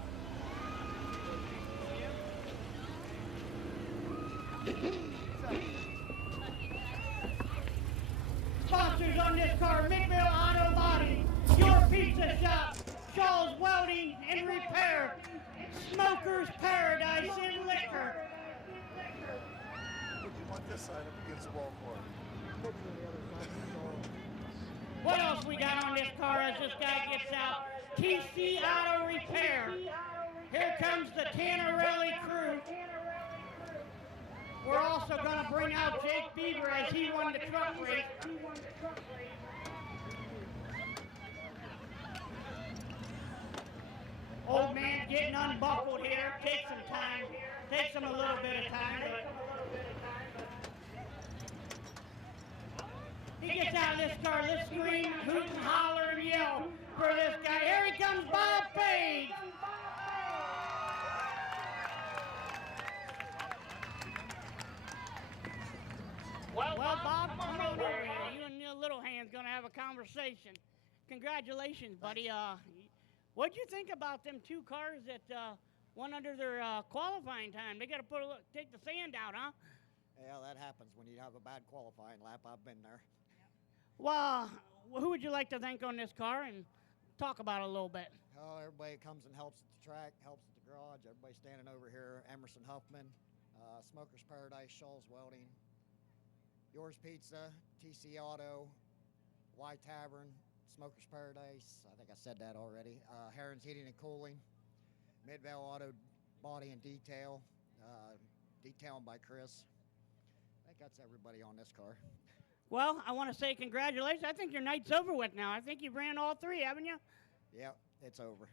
sponsors on this car, Midvale Auto Body, Your Pizza Shop, Shaw's Welding and Repair, Smoker's Paradise and Liquor. Would you want this side up against the wall for? What else we got on this car as this guy gets out? TC Auto Repair. Here comes the Tannerelli crew. We're also going to bring out Jake Bieber as he won the truck race. Old man getting unbuckled here. Takes some time. Takes him a little bit of time. He gets out of this car. Let's scream, hoot, and holler, and yell for this guy. Here he comes, Bob Page. Well, Bob, come on over here. You and your little hand's gonna have a conversation. Congratulations, buddy. What'd you think about them two cars that won under their qualifying time? They gotta take the sand out, huh? Yeah, that happens when you have a bad qualifying lap. I've been there. Well, who would you like to thank on this car and talk about it a little bit? Oh, everybody comes and helps at the track, helps at the garage. Everybody standing over here. Emerson Huffman, Smoker's Paradise, Shaw's Welding, Yours Pizza, TC Auto, Y Tavern, Smoker's Paradise. I think I said that already. Heron's Heating and Cooling, Midvale Auto Body and Detail, detailing by Chris. I think that's everybody on this car. Well, I want to say congratulations. I think your night's over with now. I think you've ran all three, haven't you? Yep, it's over.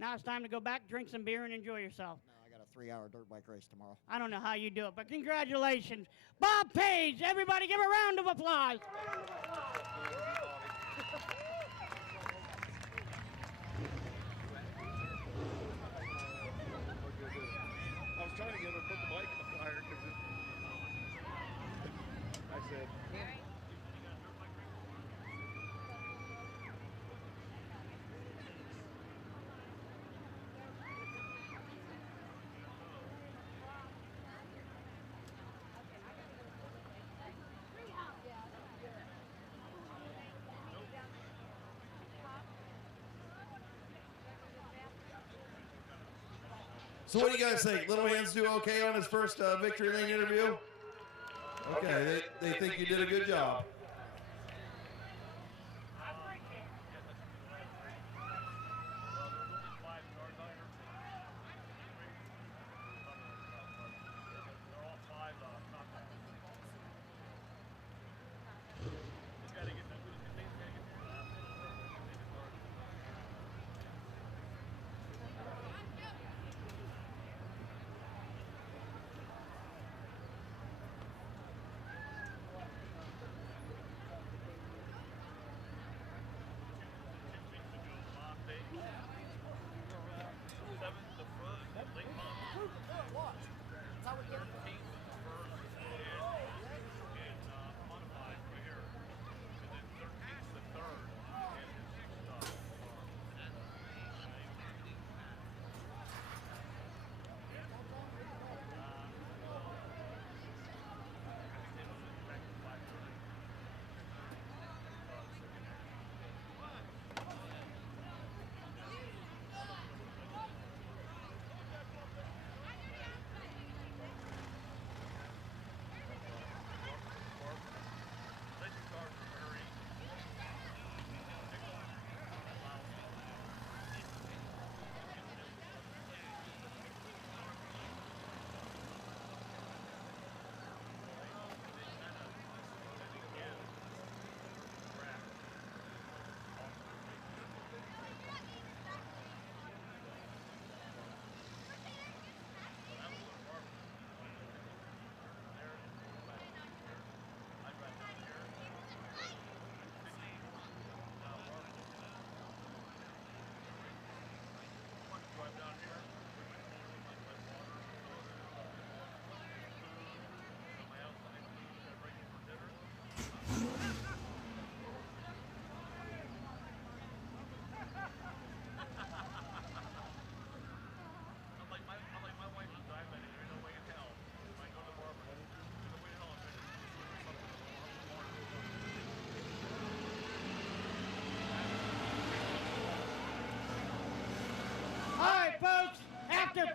Now it's time to go back, drink some beer, and enjoy yourself. No, I got a 3-hour dirt bike race tomorrow. I don't know how you do it, but congratulations. Bob Page, everybody give a round of applause. I was trying to get her to put the bike in the fire because I said. So what do you guys think? Little Hands do okay on his first Victory Lane interview? Okay, they think you did a good job.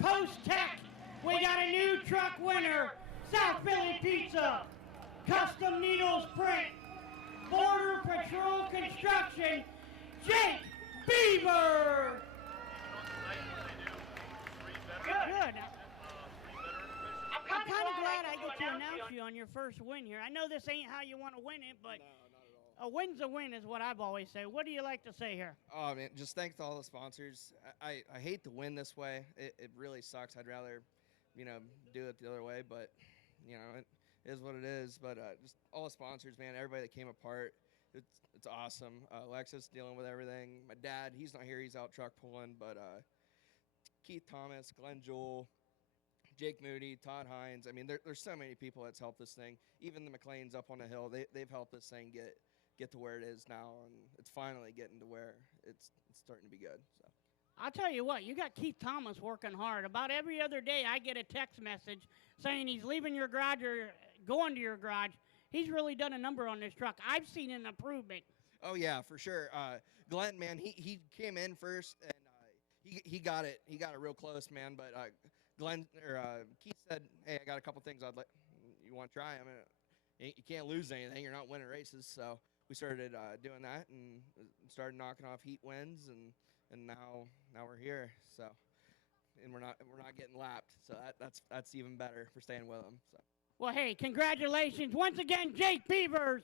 post-tech, we got a new truck winner, South Philly Pizza, Custom Needles Print, Border Patrol Construction, Jake Beaver. Good. I'm kind of glad I get to announce you on your first win here. I know this ain't how you want to win it, but a win's a win is what I've always said. What do you like to say here? Oh, man, just thanks to all the sponsors. I hate to win this way. It really sucks. I'd rather, do it the other way, but, it is what it is. But just all the sponsors, man, everybody that came apart, it's awesome. Alexis dealing with everything. My dad, he's not here. He's out truck pulling. But Keith Thomas, Glenn Jewell, Jake Moody, Todd Hines. I mean, there's so many people that's helped this thing. Even the McLeans up on the hill, they've helped this thing get to where it is now, and it's finally getting to where it's starting to be good. So I'll tell you what, you got Keith Thomas working hard. About every other day I get a text message saying he's leaving your garage or going to your garage. He's really done a number on this truck. I've seen an improvement. Oh, yeah, for sure. Glenn, man, he came in first, and he got it real close, man. But Keith said, hey, I got a couple things you want to try? I mean, you can't lose anything. You're not winning races. So we started doing that and started knocking off heat wins, and now we're here. So, and we're not getting lapped. So that's even better for staying with them. So. Well, hey, congratulations once again, Jake Beavers.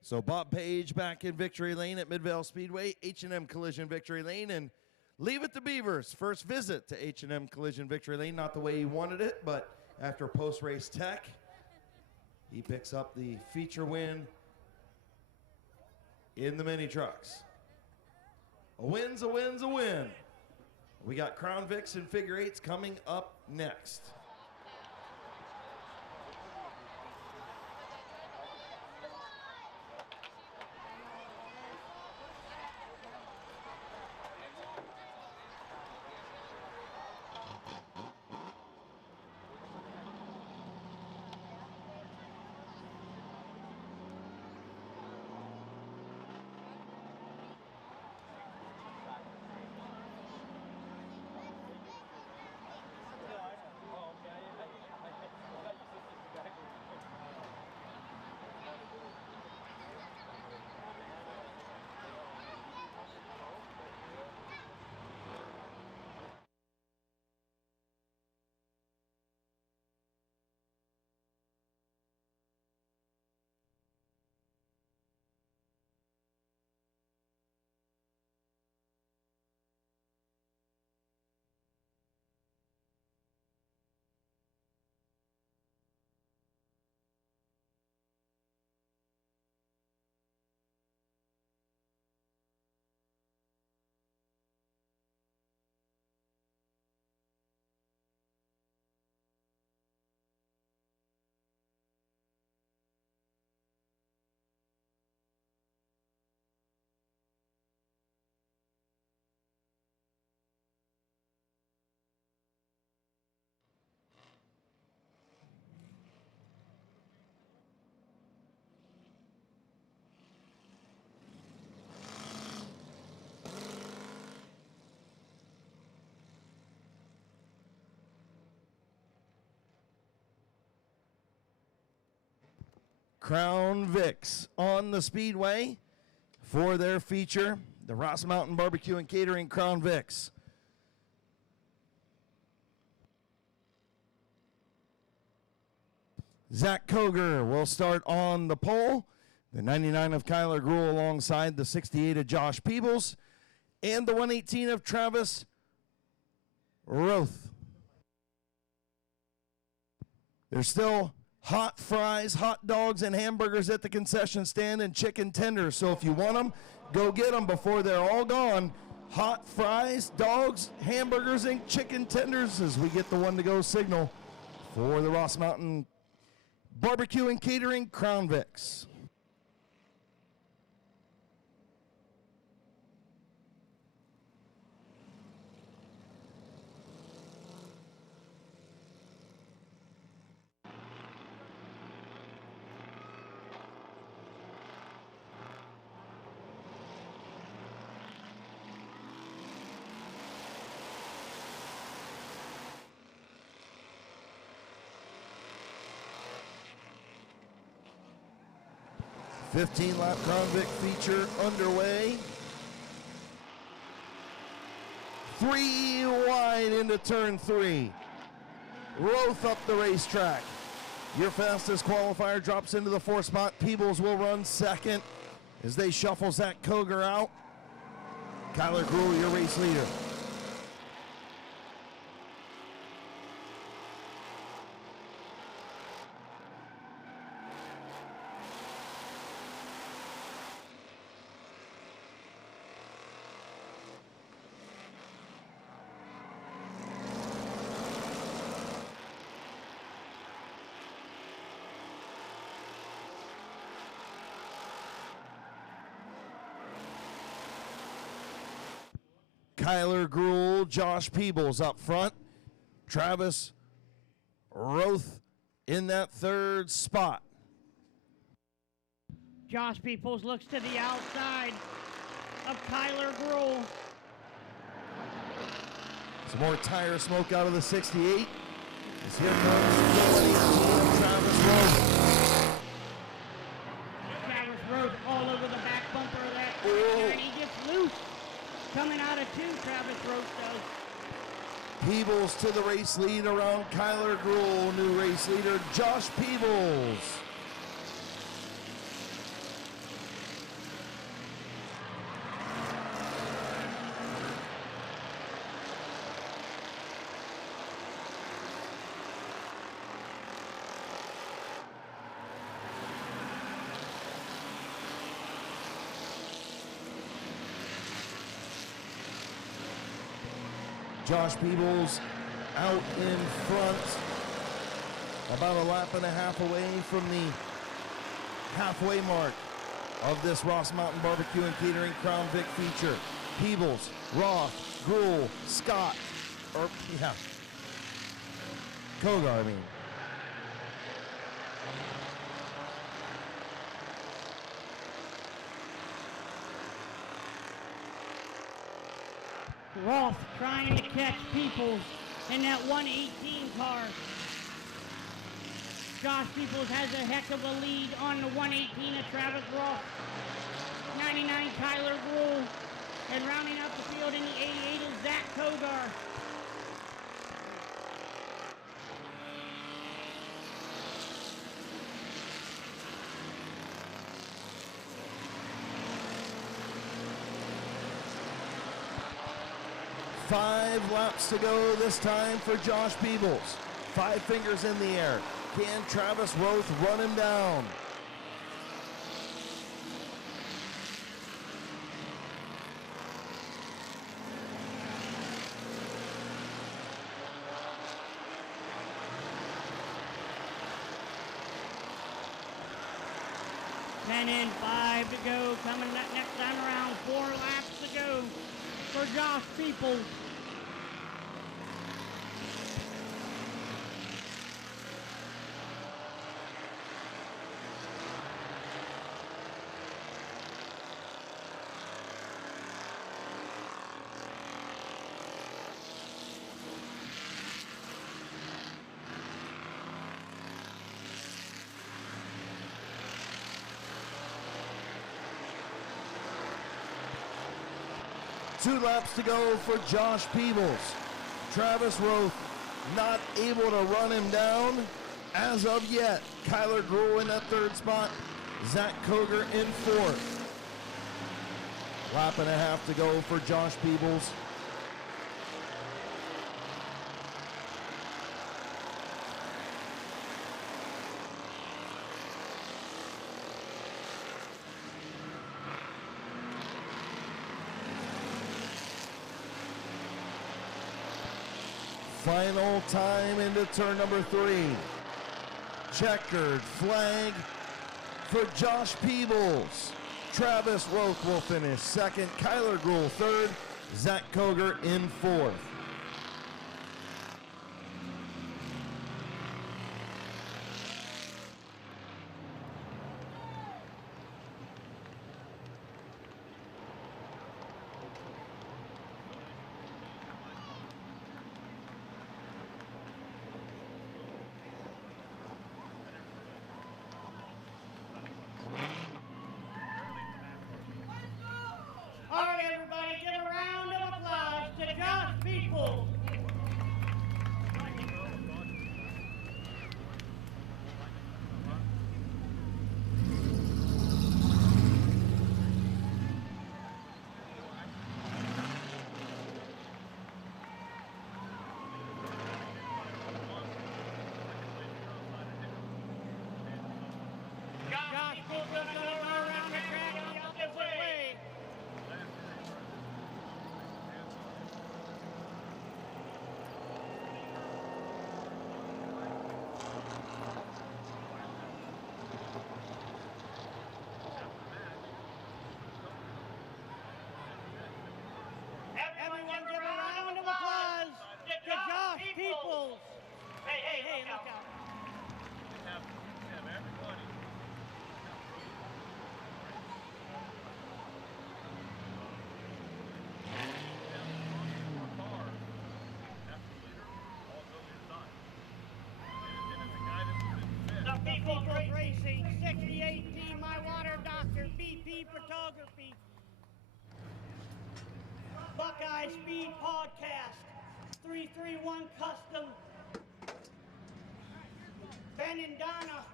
So Bob Page back in victory lane at Midvale Speedway, H&M Collision victory lane, and leave it to Beavers. First visit to H&M Collision victory lane, not the way he wanted it, but after post-race tech, he picks up the feature win in the mini trucks. A win's a win's a win. We got Crown Vics and figure eights coming up next. Crown Vics on the Speedway for their feature, the Ross Mountain Barbecue and Catering Crown Vics. Zach Koger will start on the pole. The 99 of Kyler Gruhl alongside the 68 of Josh Peebles and the 118 of Travis Roth. There's still hot fries, hot dogs, and hamburgers at the concession stand and chicken tenders. So if you want them, go get them before they're all gone. Hot fries, dogs, hamburgers, and chicken tenders as we get the one-to-go signal for the Ross Mountain Barbecue and Catering Crown Vics. Lap Crown Vic feature underway. 3 wide into turn 3. Roth up the racetrack. Your fastest qualifier drops into the 4th spot. Peebles will run second as they shuffle Zach Koger out. Kyler Gruhl, your race leader. Kyler Gruhl, Josh Peebles up front. Travis Roth in that 3rd spot. Josh Peoples looks to the outside of Kyler Gruhl. Some more tire smoke out of the 68. As here comes Travis Roth. Travis Roth all over the back bumper of that tractor, and he gets loose. Coming out of 2, Travis Roth does. Peebles to the race lead around Kyler Gruhl. New race leader, Josh Peebles. Josh Peebles out in front, about a lap and a half away from the halfway mark of this Ross Mountain Barbecue and Catering Crown Vic feature. Peebles, Roth, Gruhl, Scott, Kogar, I mean. Roth trying to catch Peoples in that 118 car. Josh Peoples has a heck of a lead on the 118 of Travis Roth. 99 Kyler Gruhl. And rounding out the field in the 88 is Zach Kogar. Five laps to go this time for Josh Peebles. 5 fingers in the air. Can Travis Roth run him down? And in 5 to go. Coming that next time around. 4 laps to go for Josh Peoples. Two laps to go for Josh Peebles. Travis Roth not able to run him down as of yet. Kyler Gruhl in that 3rd spot. Zach Koger in 4th. Lap and a half to go for Josh Peebles. Final time into turn number 3. Checkered flag for Josh Peebles. Travis Roth will finish second. Kyler Gruhl third. Zach Koger in fourth. All right, everybody, give a round of applause to Josh Peoples. Josh Peoples gonna go around the track the opposite way. Everyone give a round of applause to Josh Peoples. Hey, look out. The Peoples Racing 6018 My Water Doctor BP Photography Buckeye Speed Podcast 331 Custom Ben and Donna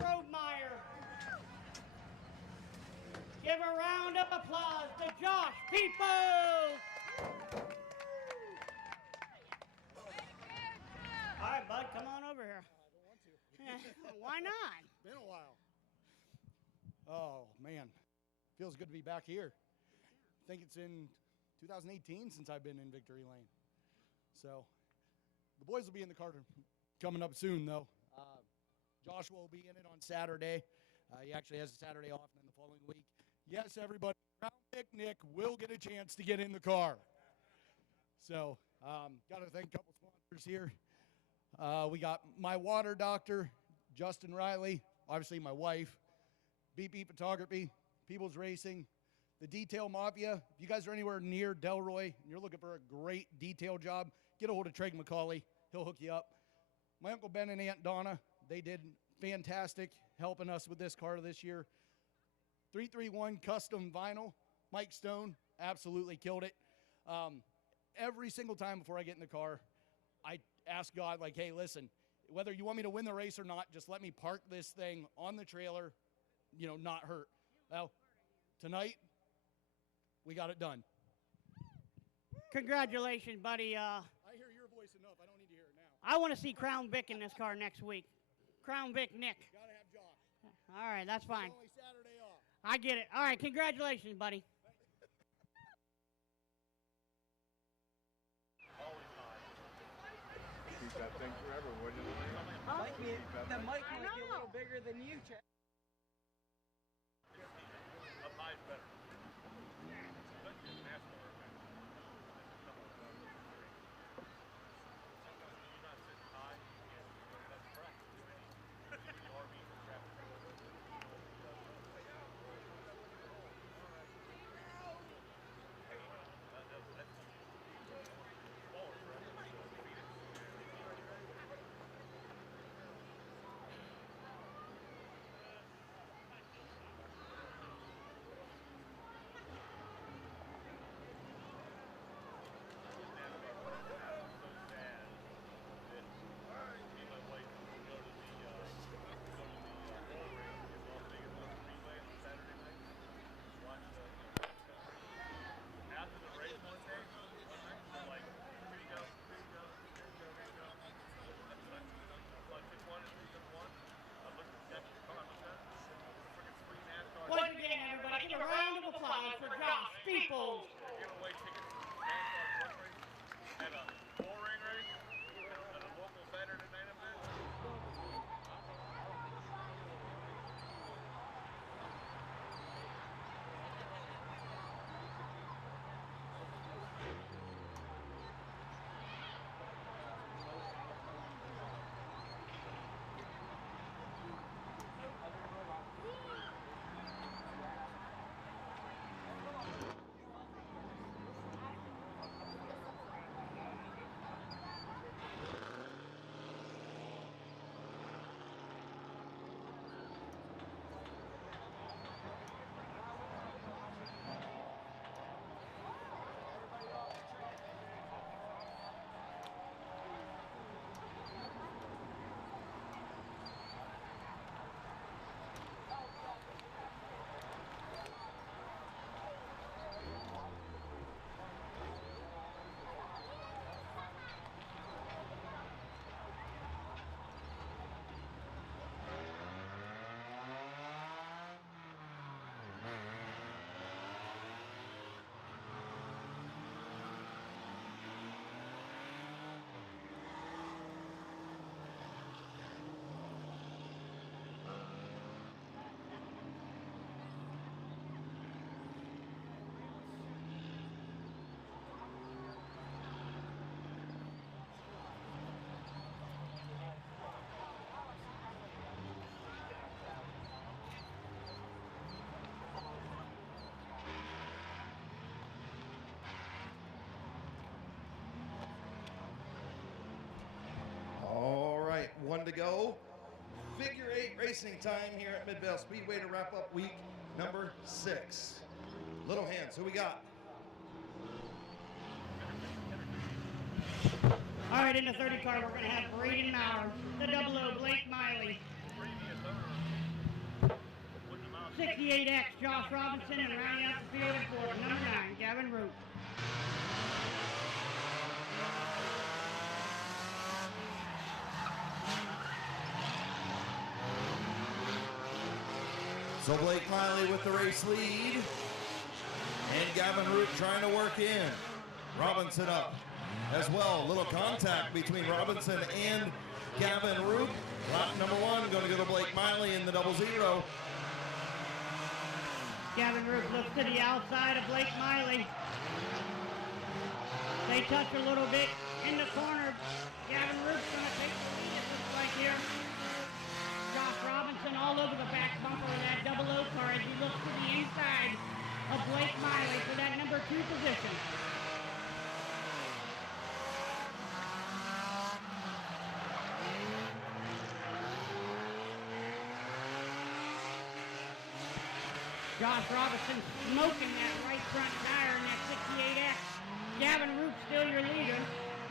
Grobmeyer. Give a round of applause to Josh Peoples. All right, bud, come on over here. Why not? Been a while. Oh, man. Feels good to be back here. I think it's in 2018 since I've been in Victory Lane. So the boys will be in the car coming up soon, though. Joshua will be in it on Saturday. He actually has a Saturday off, and then the following week. Yes, everybody, Crown Vic Nick will get a chance to get in the car. So got to thank a couple sponsors here. We got My Water Doctor, Justin Riley, obviously my wife, BP Photography, Peoples Racing, the Detail Mafia. If you guys are anywhere near Delroy and you're looking for a great detail job, get a hold of Treg McCauley. He'll hook you up. My Uncle Ben and Aunt Donna, they did fantastic helping us with this car this year. 331 Custom Vinyl, Mike Stone, absolutely killed it. Every single time before I get in the car, I ask God, like, hey, listen, whether you want me to win the race or not, just let me park this thing on the trailer, not hurt. Well, tonight, we got it done. Congratulations, buddy. I hear your voice enough. I don't need to hear it now. I want to see Crown Vic in this car next week. Crown Vic Nick. Gotta have Josh. All right, that's fine. It's only Saturday off. I get it. All right, congratulations, buddy. Keep that thing forever, wouldn't you? The mic might be a little bigger than you, Chad. Up high is better. Once again, everybody, give a round of applause for Josh Peoples. Give away tickets to NASCAR foot race at a 4 1 to go. Figure 8 racing time here at Midvale Speedway to wrap up week number 6. Little hands, who we got? All right, in the 30 car, we're going to have Braden Maurer, the 00 Blake Miley, 68X Josh Robinson, and rounding out the field for number 9, Gavin Root. So Blake Miley with the race lead, and Gavin Root trying to work in. Robinson up as well. Little contact between Robinson and Gavin Root. Lap number 1 going to go to Blake Miley in the 00. Gavin Root looks to the outside of Blake Miley. They touch a little bit in the corner. Gavin Root's going to take the lead, it looks like here. Josh Robinson all over the back bumper of that 00 car as he looks to the inside of Blake Miley for that number 2 position. Josh Robinson smoking that right front tire in that 68X. Gavin Root still your leader.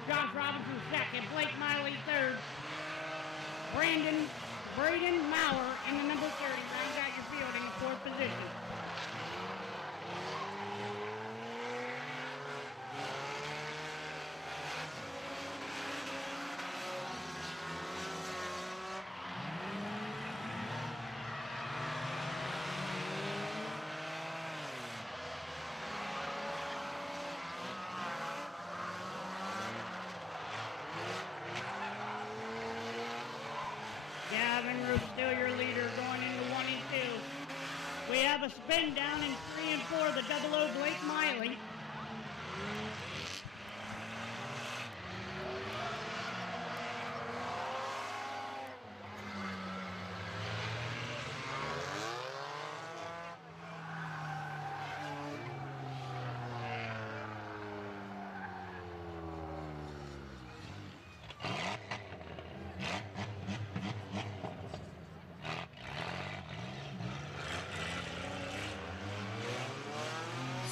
Josh Robinson second. Blake Miley third. Braden Maurer in the number 30. Rounds out your field in the 4th position. Gavin Root still your leader going into 1 and 2. We have a spin down in 3 and 4, the 00 Blake Miley.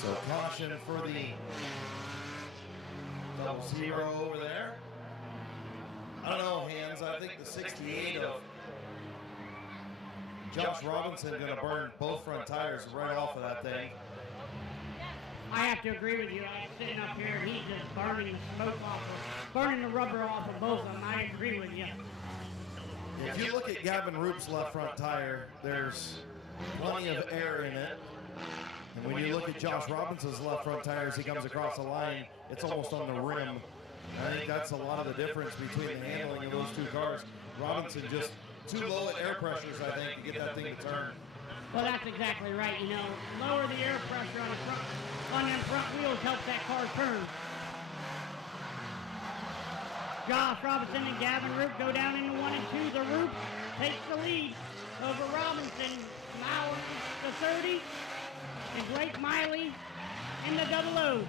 So caution for the 00 over there. I don't know, Hans. I think the 68 of Josh Robinson going to burn both front tires right off of that thing. I have to agree with you. I'm sitting up here, he's just burning the smoke off of, burning the rubber off of both of them. I agree with you. If you look at Gavin Root's left front tire, there's plenty of air in it. And when you look at Josh Robinson's left front tire as he comes across the line, it's almost on the rim. And I think that's a lot of the difference between the handling of those 2 cars. Robinson just too low at air pressures, I think, to get that thing to turn. Well, that's exactly right. You know, lower the air pressure on the front, on them front wheels helps that car turn. Josh Robinson and Gavin Root go down into 1 and 2. The Root takes the lead over Robinson. Now the 30 and Blake Miley in the 00.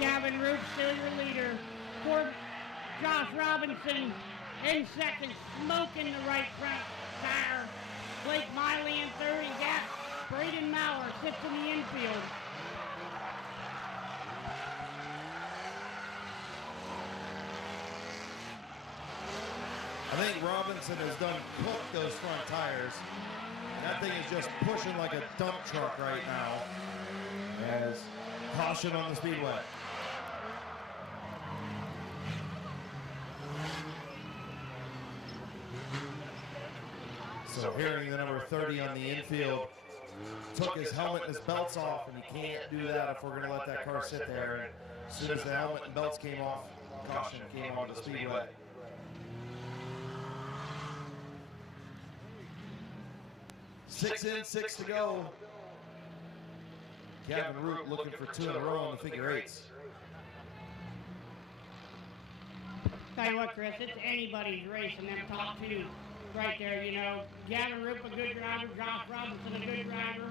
Gavin Root still your leader. For Josh Robinson in second, smoking the right front tire. Blake Miley in third, and Braden Maurer sits in the infield. I think Robinson has done cooked those front tires. And that thing is just pushing like a dump truck right now. As caution on the speedway. So hearing the number 30 on the infield took his helmet and his belts off, and he can't do that if we're going to let that car sit there. And as soon as the helmet and belts came off, caution came on the speedway. Six in, 6 to go. Gavin Root looking for 2 in a row on the figure 8s. Tell you what, Chris, it's anybody's race in them top two right there, you know. Gavin Roop, a good driver. Josh Robinson, a good driver.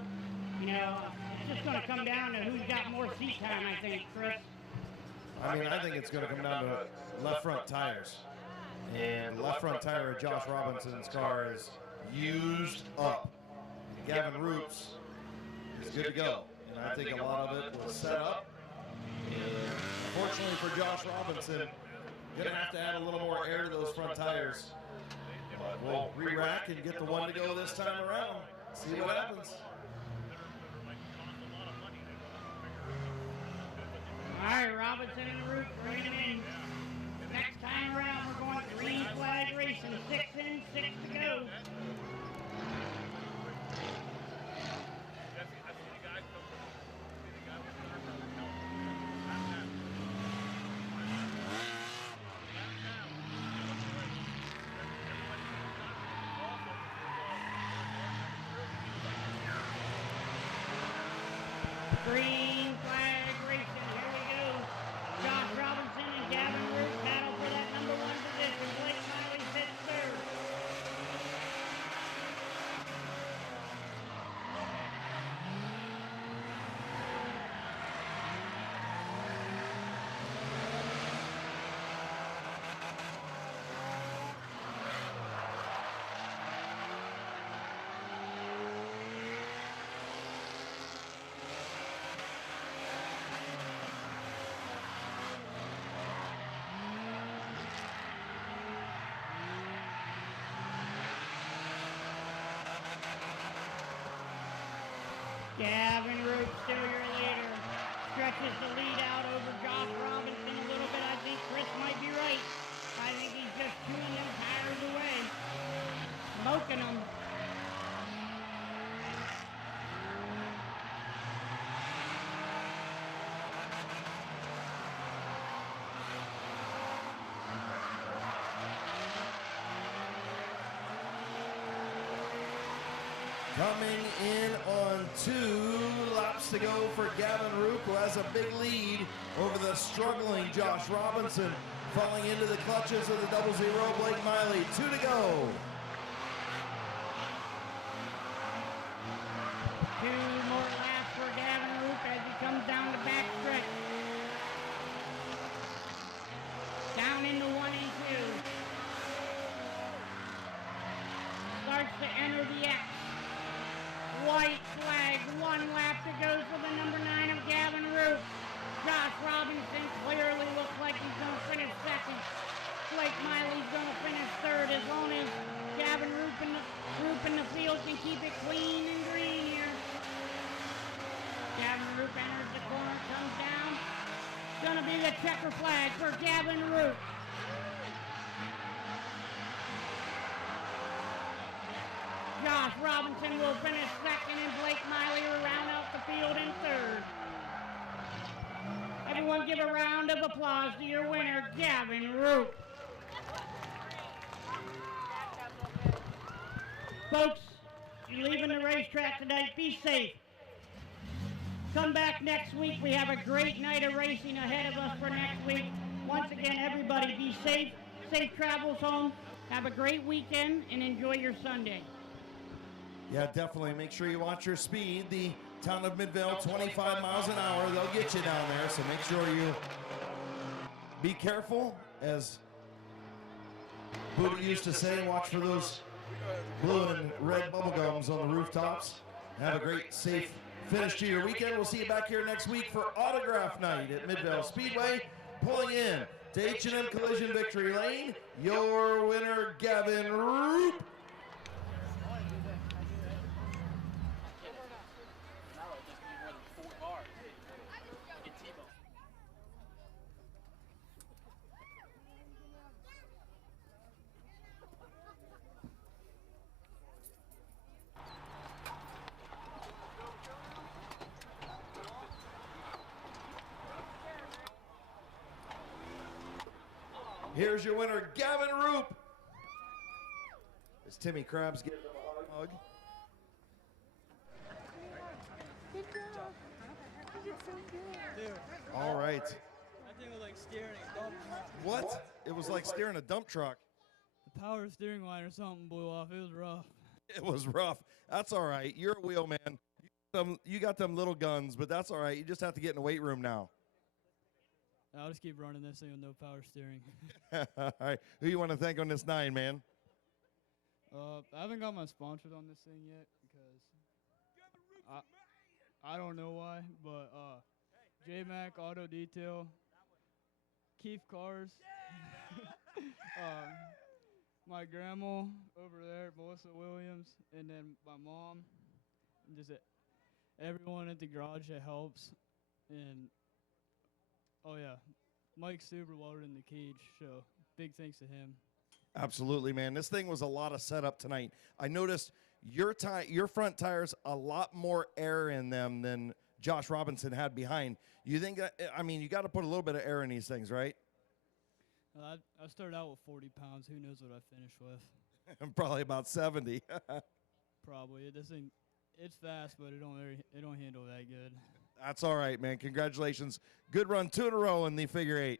You know, it's just going to come down to who's got more seat time, I think, Chris. I mean, I think it's going to come down to left front tires. And the left front tire of Josh Robinson's car is used up. Gavin Roop's is good to go. And I think a lot of it was set up. And unfortunately for Josh Robinson, going to have to add a little more air to those front tires. But we'll re-rack and get the one to go this time around. See what happens. All right, Robinson and Roop bring him in. Next time around, we're going green flag racing. 6 in, 6 to go. Green flag racing, here we go. Josh Robinson and Gavin Roop battle for that number 1 position. Blake Miley sits third. Gavin Roop, still your leader. Stretches the lead out over Josh Robinson a little bit. I think Chris might be right. I think he's just chewing them tires away. Smoking them. Coming in on 2 laps to go for Gavin Roop, who has a big lead over the struggling Josh Robinson. Falling into the clutches of the 0-0, Blake Miley. 2 to go. 2 more laps for Gavin Roop as he comes down the back stretch. Down into 1 and 2. Starts to enter the X. White flag, 1 lap to go for the number 9 of Gavin Roop. Josh Robinson clearly looks like he's going to finish second. Blake Miley's going to finish third as long as Gavin Roop in the field can keep it clean and green here. Gavin Roop enters the corner, comes down. It's going to be the checker flag for Gavin Roop. Josh Robinson will finish second and Blake Miley will round out the field in third. Everyone give a round of applause to your winner, Gavin Roop. Folks, you're leaving the racetrack tonight. Be safe. Come back next week. We have a great night of racing ahead of us for next week. Once again, everybody be safe. Safe travels home. Have a great weekend and enjoy your Sunday. Yeah, definitely. Make sure you watch your speed. The town of Midvale, 25 miles an hour. They'll get you down there, so make sure you be careful. As Buddha used to say, watch for those blue and red bubble gums on the rooftops. Have a great, safe finish to your weekend. We'll see you back here next week for Autograph Night at Midvale Speedway. Pulling in to H&M Collision Victory Lane, your winner, Gavin Roop. Here's your winner, Gavin Roop. As Timmy Krabs gives him a hug. Good job. You did so good. All right. That thing was like steering a dump truck. What? It was like steering a dump truck. The power steering line or something blew off. It was rough. It was rough. That's all right. You're a wheel man. You got them little guns, but that's all right. You just have to get in the weight room now. I'll just keep running this thing with no power steering. All right. Who you want to thank on this 9, man? I haven't got my sponsors on this thing yet because I don't know why, but J-Mac Auto Detail, Keith Cars, my grandma over there, Melissa Williams, and then my mom, and just everyone at the garage that helps, and oh yeah, Mike Stuber welded in the cage, so big thanks to him. Absolutely, man. This thing was a lot of setup tonight. I noticed your front tires a lot more air in them than Josh Robinson had behind. You think that, I mean, you got to put a little bit of air in these things, right? I started out with 40 pounds. Who knows what I finished with? Probably about 70. Probably. This thing, it's fast, but it don't handle that good. That's all right, man. Congratulations. Good run, 2 in a row in the figure 8.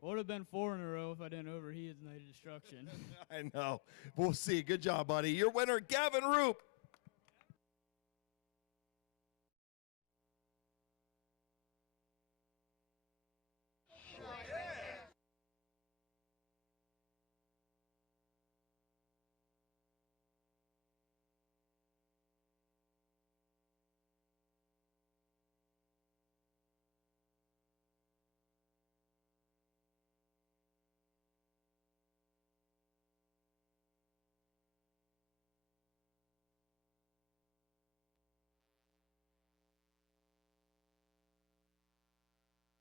Would have been 4 in a row if I didn't overheat at Night of Destruction. I know. We'll see. Good job, buddy. Your winner, Gavin Roop.